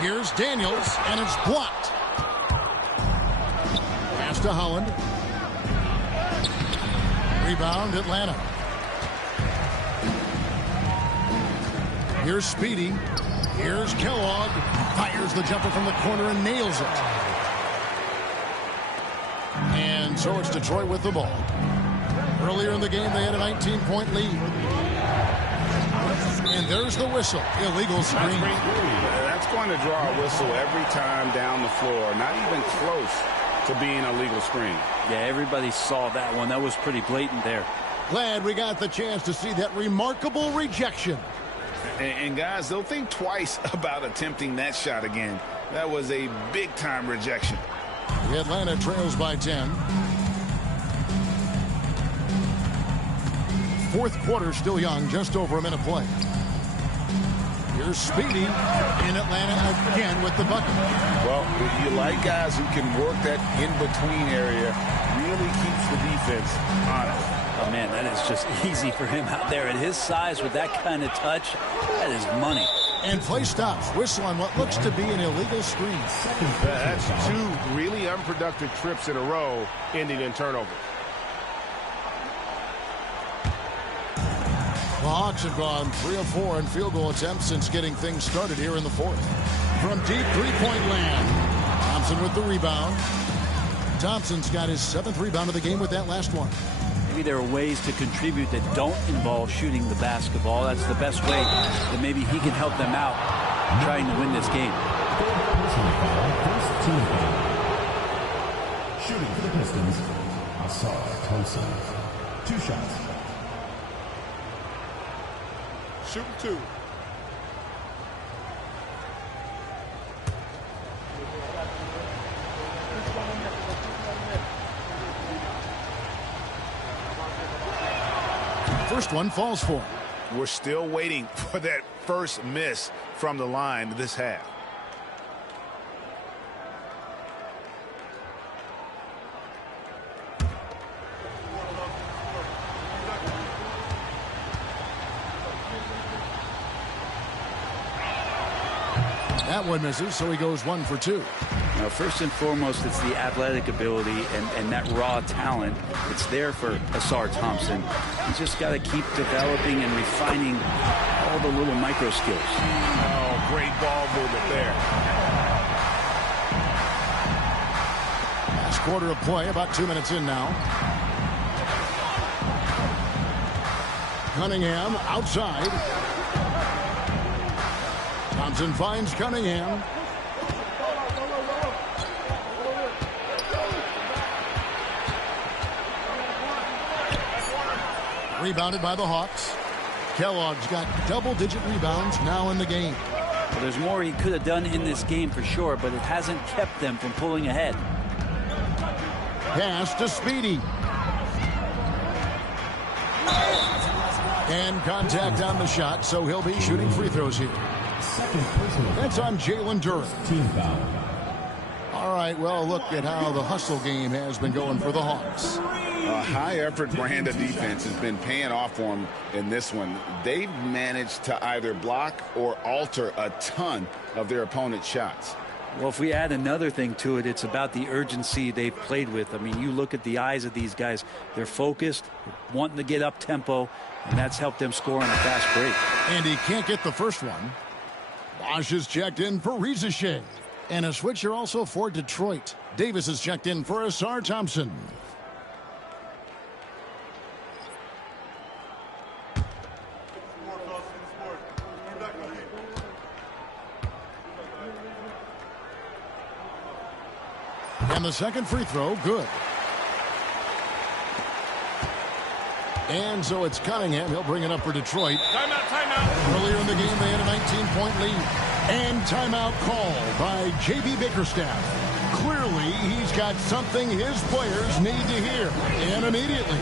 Here's Daniels, and it's blocked. Pass to Holland. Rebound, Atlanta. Here's Speedy. Here's Kellogg. Fires the jumper from the corner and nails it. And so it's Detroit with the ball. Earlier in the game, they had a 19-point lead. And there's the whistle. Illegal screen. That's going to draw a whistle every time down the floor. Not even close to being a legal screen. Yeah, everybody saw that one. That was pretty blatant there. Glad we got the chance to see that remarkable rejection. And guys, they'll think twice about attempting that shot again. That was a big-time rejection. The Atlanta trails by 10. Fourth quarter still young, just over a minute play. Here's Speedy in Atlanta again with the bucket. Well, you like guys who can work that in-between area, really keeps the defense honest. Oh, man, that is just easy for him out there. At his size with that kind of touch, that is money. And play stops. Whistle on what looks to be an illegal screen. That's 2 really unproductive trips in a row, ending in turnover. The Hawks have gone 3 of 4 in field goal attempts since getting things started here in the fourth. From deep three-point land, Thompson with the rebound. Thompson's got his 7th rebound of the game with that last one. Maybe there are ways to contribute that don't involve shooting the basketball. That's the best way that maybe he can help them out trying to win this game. Shooting for the Pistons, Ausar Thompson. 2 shots. Shooting 2. First one falls for him. We're still waiting for that first miss from the line this half. That one misses, so he goes 1 for 2. Now, first and foremost, it's the athletic ability and that raw talent. It's there for Ausar Thompson. He's just got to keep developing and refining all the little micro skills. Oh, great ball movement there. Last quarter of play, about 2 minutes in now. Cunningham outside. Thompson finds Cunningham. Rebounded by the Hawks. Kellogg's got double-digit rebounds now in the game. Well, there's more he could have done in this game for sure, but it hasn't kept them from pulling ahead. Pass to Speedy. And contact on the shot, so he'll be shooting free throws here. That's on Jalen Duren. Team foul. All right, well, look at how the hustle game has been going for the Hawks. A high-effort brand of defense has been paying off for them in this one. They've managed to either block or alter a ton of their opponent's shots. Well, if we add another thing to it, it's about the urgency they've played with. I mean, you look at the eyes of these guys. They're focused, wanting to get up tempo, and that's helped them score on a fast break. And he can't get the first one. Bosch is checked in for Rizachet. And a switcher also for Detroit. Davis is checked in for Ausar Thompson. And the second free throw, good. And so it's Cunningham. He'll bring it up for Detroit. Timeout, timeout. Earlier in the game, they had a 19-point lead. And timeout called by J.B. Bickerstaff. Clearly, he's got something his players need to hear. And immediately.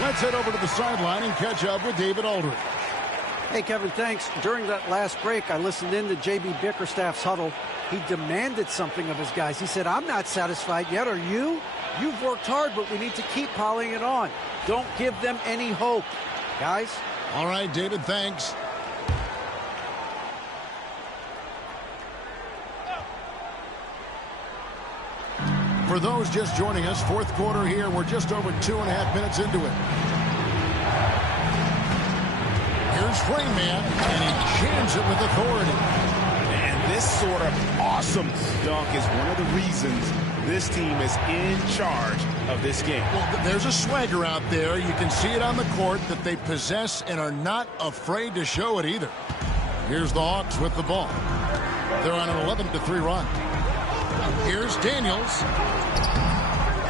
Let's head over to the sideline and catch up with David Aldridge. Hey, Kevin, thanks. During that last break, I listened in to J.B. Bickerstaff's huddle. He demanded something of his guys. He said, I'm not satisfied yet. Are you? You've worked hard, but we need to keep piling it on. Don't give them any hope. Guys? All right, David, thanks. For those just joining us, fourth quarter here. We're just over 2.5 minutes into it. Here's Rainman, and he jams it with authority. And this sort of awesome dunk is one of the reasons this team is in charge of this game. Well, there's a swagger out there. You can see it on the court that they possess and are not afraid to show it either. Here's the Hawks with the ball. They're on an 11-3 run. Here's Daniels.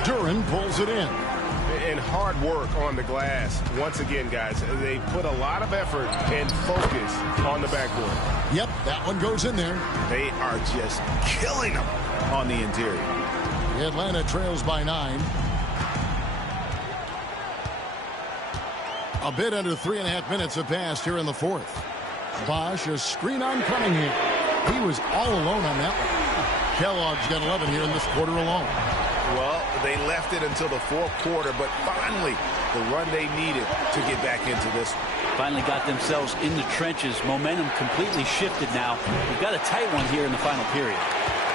Duren pulls it in. And hard work on the glass. Once again, guys, they put a lot of effort and focus on the backboard. Yep, that one goes in there. They are just killing them on the interior. Atlanta trails by 9. A bit under 3.5 minutes have passed here in the fourth. Bosch, a screen on Cunningham. He was all alone on that one. Kellogg's got 11 here in this quarter alone. Well, they left it until the fourth quarter, but finally the run they needed to get back into this one. Finally got themselves in the trenches. Momentum completely shifted now. We've got a tight one here in the final period.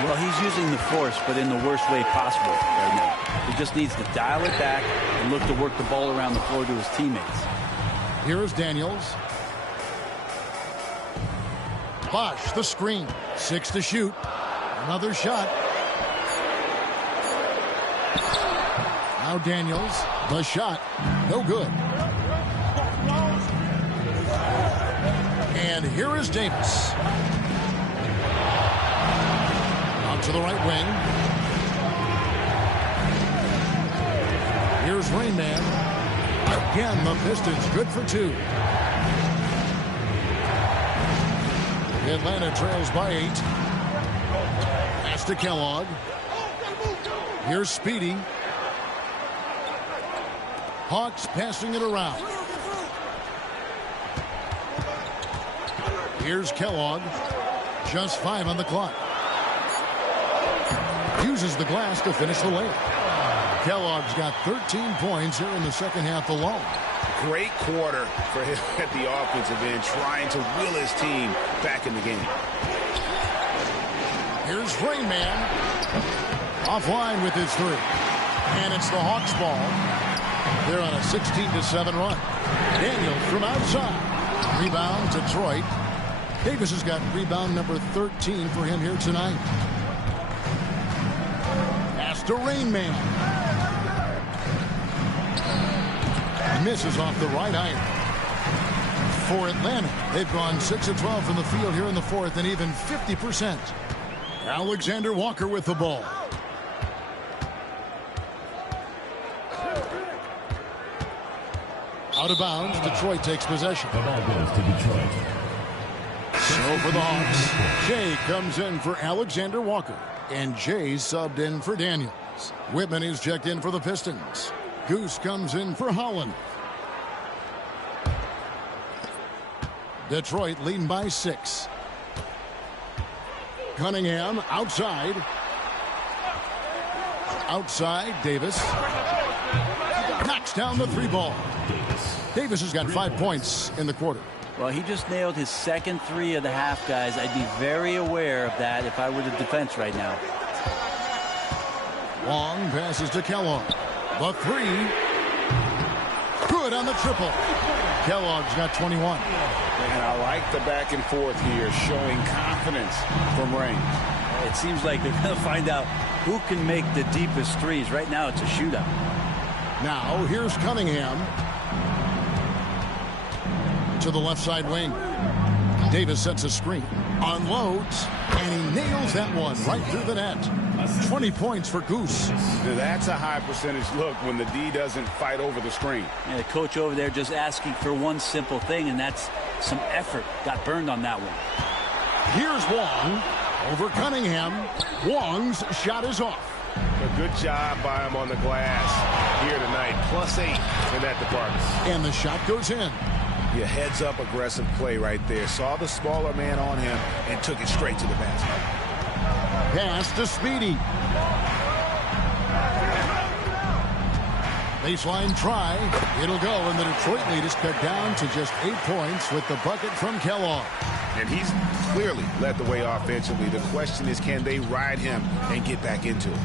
Well, he's using the force, but in the worst way possible right now. He just needs to dial it back and look to work the ball around the floor to his teammates. Here is Daniels. Bosch, the screen. 6 to shoot. Another shot. Now Daniels, the shot. No good. And here is Davis. Out to the right wing. Here's Rain Man. Again, the Pistons good for 2. Atlanta trails by 8. Pass to Kellogg. Here's Speedy. Hawks passing it around. Here's Kellogg. Just 5 on the clock. Uses the glass to finish the layup. Kellogg's got 13 points here in the second half alone. Great quarter for him at the offensive end, trying to will his team back in the game. Here's Rain Man. Offline with his 3. And it's the Hawks ball. They're on a 16-7 run. Daniels from outside. Rebound, Detroit. Davis has got rebound number 13 for him here tonight. Pass to Rain Man. Misses off the right iron. For Atlanta, they've gone 6 of 12 from the field here in the fourth and even 50%. Alexander Walker with the ball. Out of bounds, Detroit takes possession. The ball goes to Detroit. So for the Hawks, Jay comes in for Alexander Walker, and Jay subbed in for Daniels. Whitman is checked in for the Pistons. Goose comes in for Holland. Detroit leading by 6. Cunningham outside. Outside, Davis. Knocks down the 3 ball. Davis has got 5 points in the quarter. Well, he just nailed his second 3 of the half, guys. I'd be very aware of that if I were the defense right now. Long passes to Kellogg. The 3. Good on the triple. Kellogg's got 21. And I like the back and forth here, showing confidence from Rain. It seems like they're going to find out who can make the deepest threes. Right now, it's a shootout. Now, here's Cunningham. To the left side wing. Davis sets a screen. Unloads. And he nails that one right through the net. 20 points for Goose. Now, that's a high percentage look when the D doesn't fight over the screen. Yeah, the coach over there just asking for one simple thing, and that's some effort. Got burned on that one. Here's Wong over Cunningham. Wong's shot is off. A good job by him on the glass here tonight. +8 in that department. And the shot goes in. Yeah, heads up aggressive play right there. Saw the smaller man on him and took it straight to the basket. Pass to Speedy. Baseline try. It'll go, and the Detroit lead is cut down to just 8 points with the bucket from Kellogg. And he's clearly led the way offensively. The question is, can they ride him and get back into it?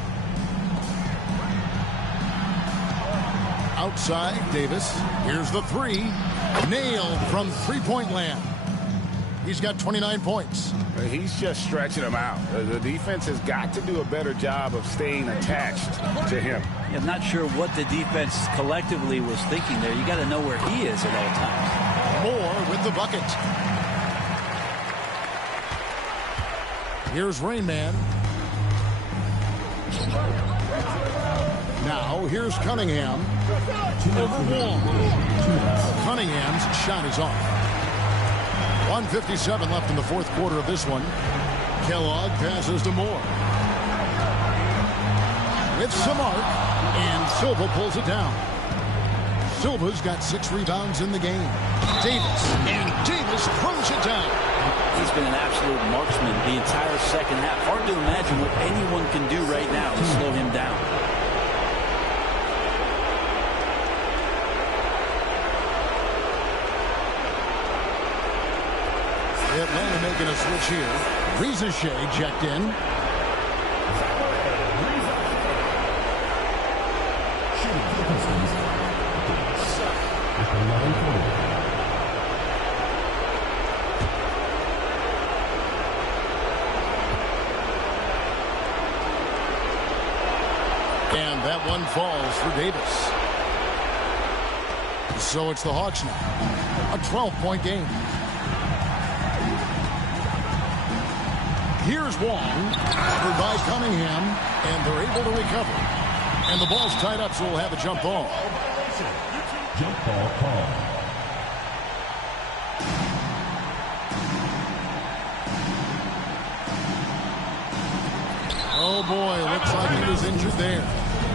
Outside, Davis. Here's the 3. Nailed from three-point land. He's got 29 points. He's just stretching them out. The defense has got to do a better job of staying attached to him. Yeah, I'm not sure what the defense collectively was thinking there. You got to know where he is at all times. Moore with the bucket. Here's Rain Man. Now here's Cunningham. Over Wong. Cunningham's shot is off. 1:57 left in the fourth quarter of this one. Kellogg passes to Moore. With some arc, and Silva pulls it down. Silva's got 6 rebounds in the game. Davis, and Davis throws it down. He's been an absolute marksman the entire second half. Hard to imagine what anyone can do right now to slow him down. Atlanta making a switch here. Riza Shea checked in. that one falls for Davis. So it's the Hawks now. A 12-point game. Here's Wong, covered by Cunningham, and they're able to recover. And the ball's tied up, so we'll have a jump ball. Jump ball call. Oh boy, looks like he was injured there.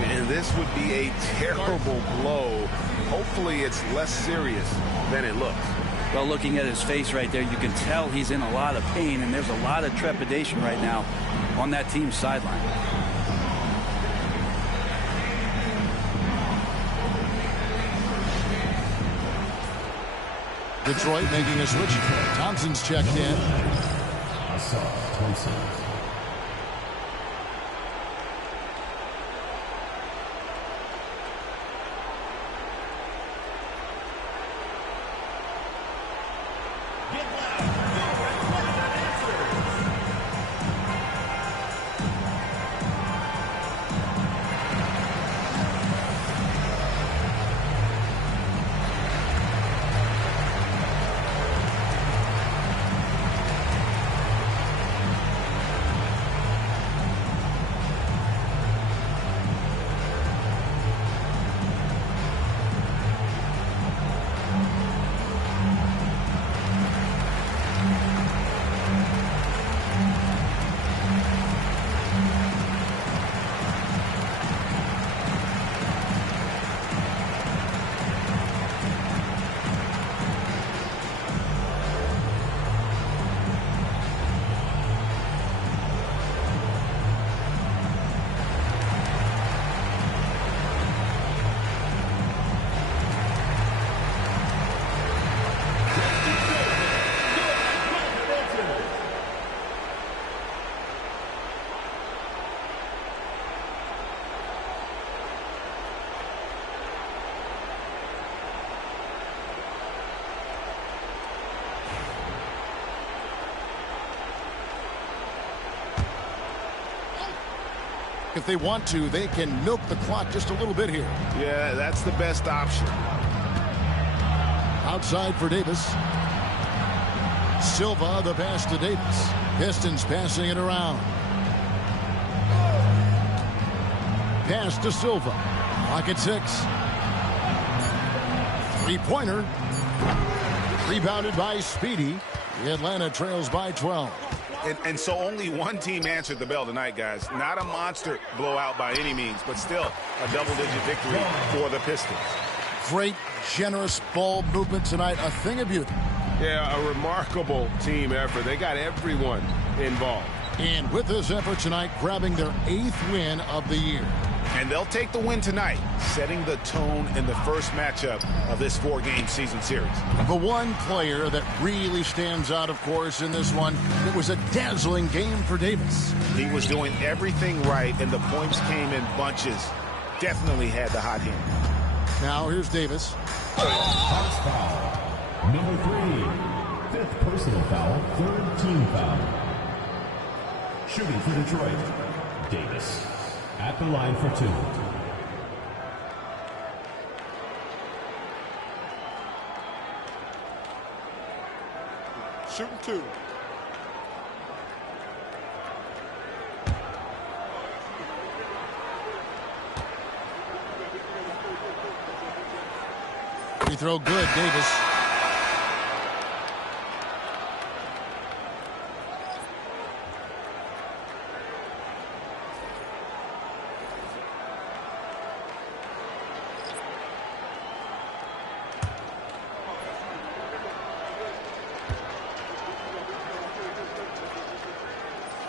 And this would be a terrible blow. Hopefully it's less serious than it looks. Well, looking at his face right there, you can tell he's in a lot of pain, and there's a lot of trepidation right now on that team's sideline. Detroit making a switch. Thompson's checked in. Thompson. If they want to, they can milk the clock just a little bit here. Yeah, that's the best option. Outside for Davis. Silva, the pass to Davis. Pistons passing it around. Pass to Silva. Clock at 6. Three-pointer. Rebounded by Speedy. The Atlanta trails by 12. And so only one team answered the bell tonight, guys. Not a monster blowout by any means, but still a double-digit victory for the Pistons. Great, generous ball movement tonight. A thing of beauty. Yeah, a remarkable team effort. They got everyone involved. And with this effort tonight, grabbing their 8th win of the year. And they'll take the win tonight, setting the tone in the first matchup of this 4-game season series. The one player that really stands out, of course, in this one, it was a dazzling game for Davis. He was doing everything right, and the points came in bunches. Definitely had the hot hand. Now here's Davis. Hawks foul. Number 3. 5th personal foul. 3rd team foul. Shooting for Detroit. Davis. At the line for 2. Shooting 2. Free throw good, Davis.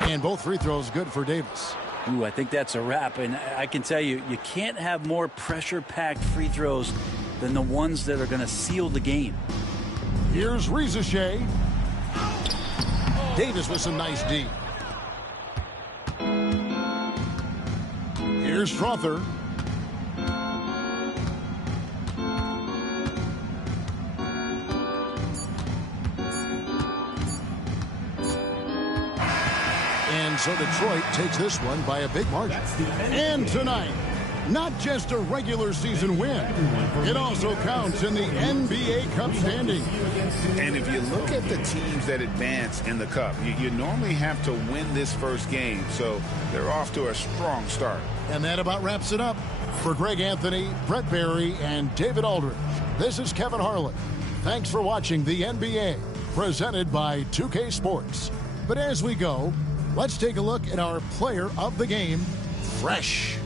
And both free throws good for Davis. Ooh, I think that's a wrap. And I can tell you, you can't have more pressure-packed free throws than the ones that are going to seal the game. Here's Rizachet. Davis with some nice D. Here's Strother. And so Detroit takes this one by a big margin. And tonight, not just a regular season win. It also counts in the NBA Cup standing. And if you look at the teams that advance in the Cup, you normally have to win this first game, so they're off to a strong start. And that about wraps it up. For Greg Anthony, Brett Barry, and David Aldridge, this is Kevin Harlan. Thanks for watching the NBA, presented by 2K Sports. But as we go, let's take a look at our player of the game, Fresh.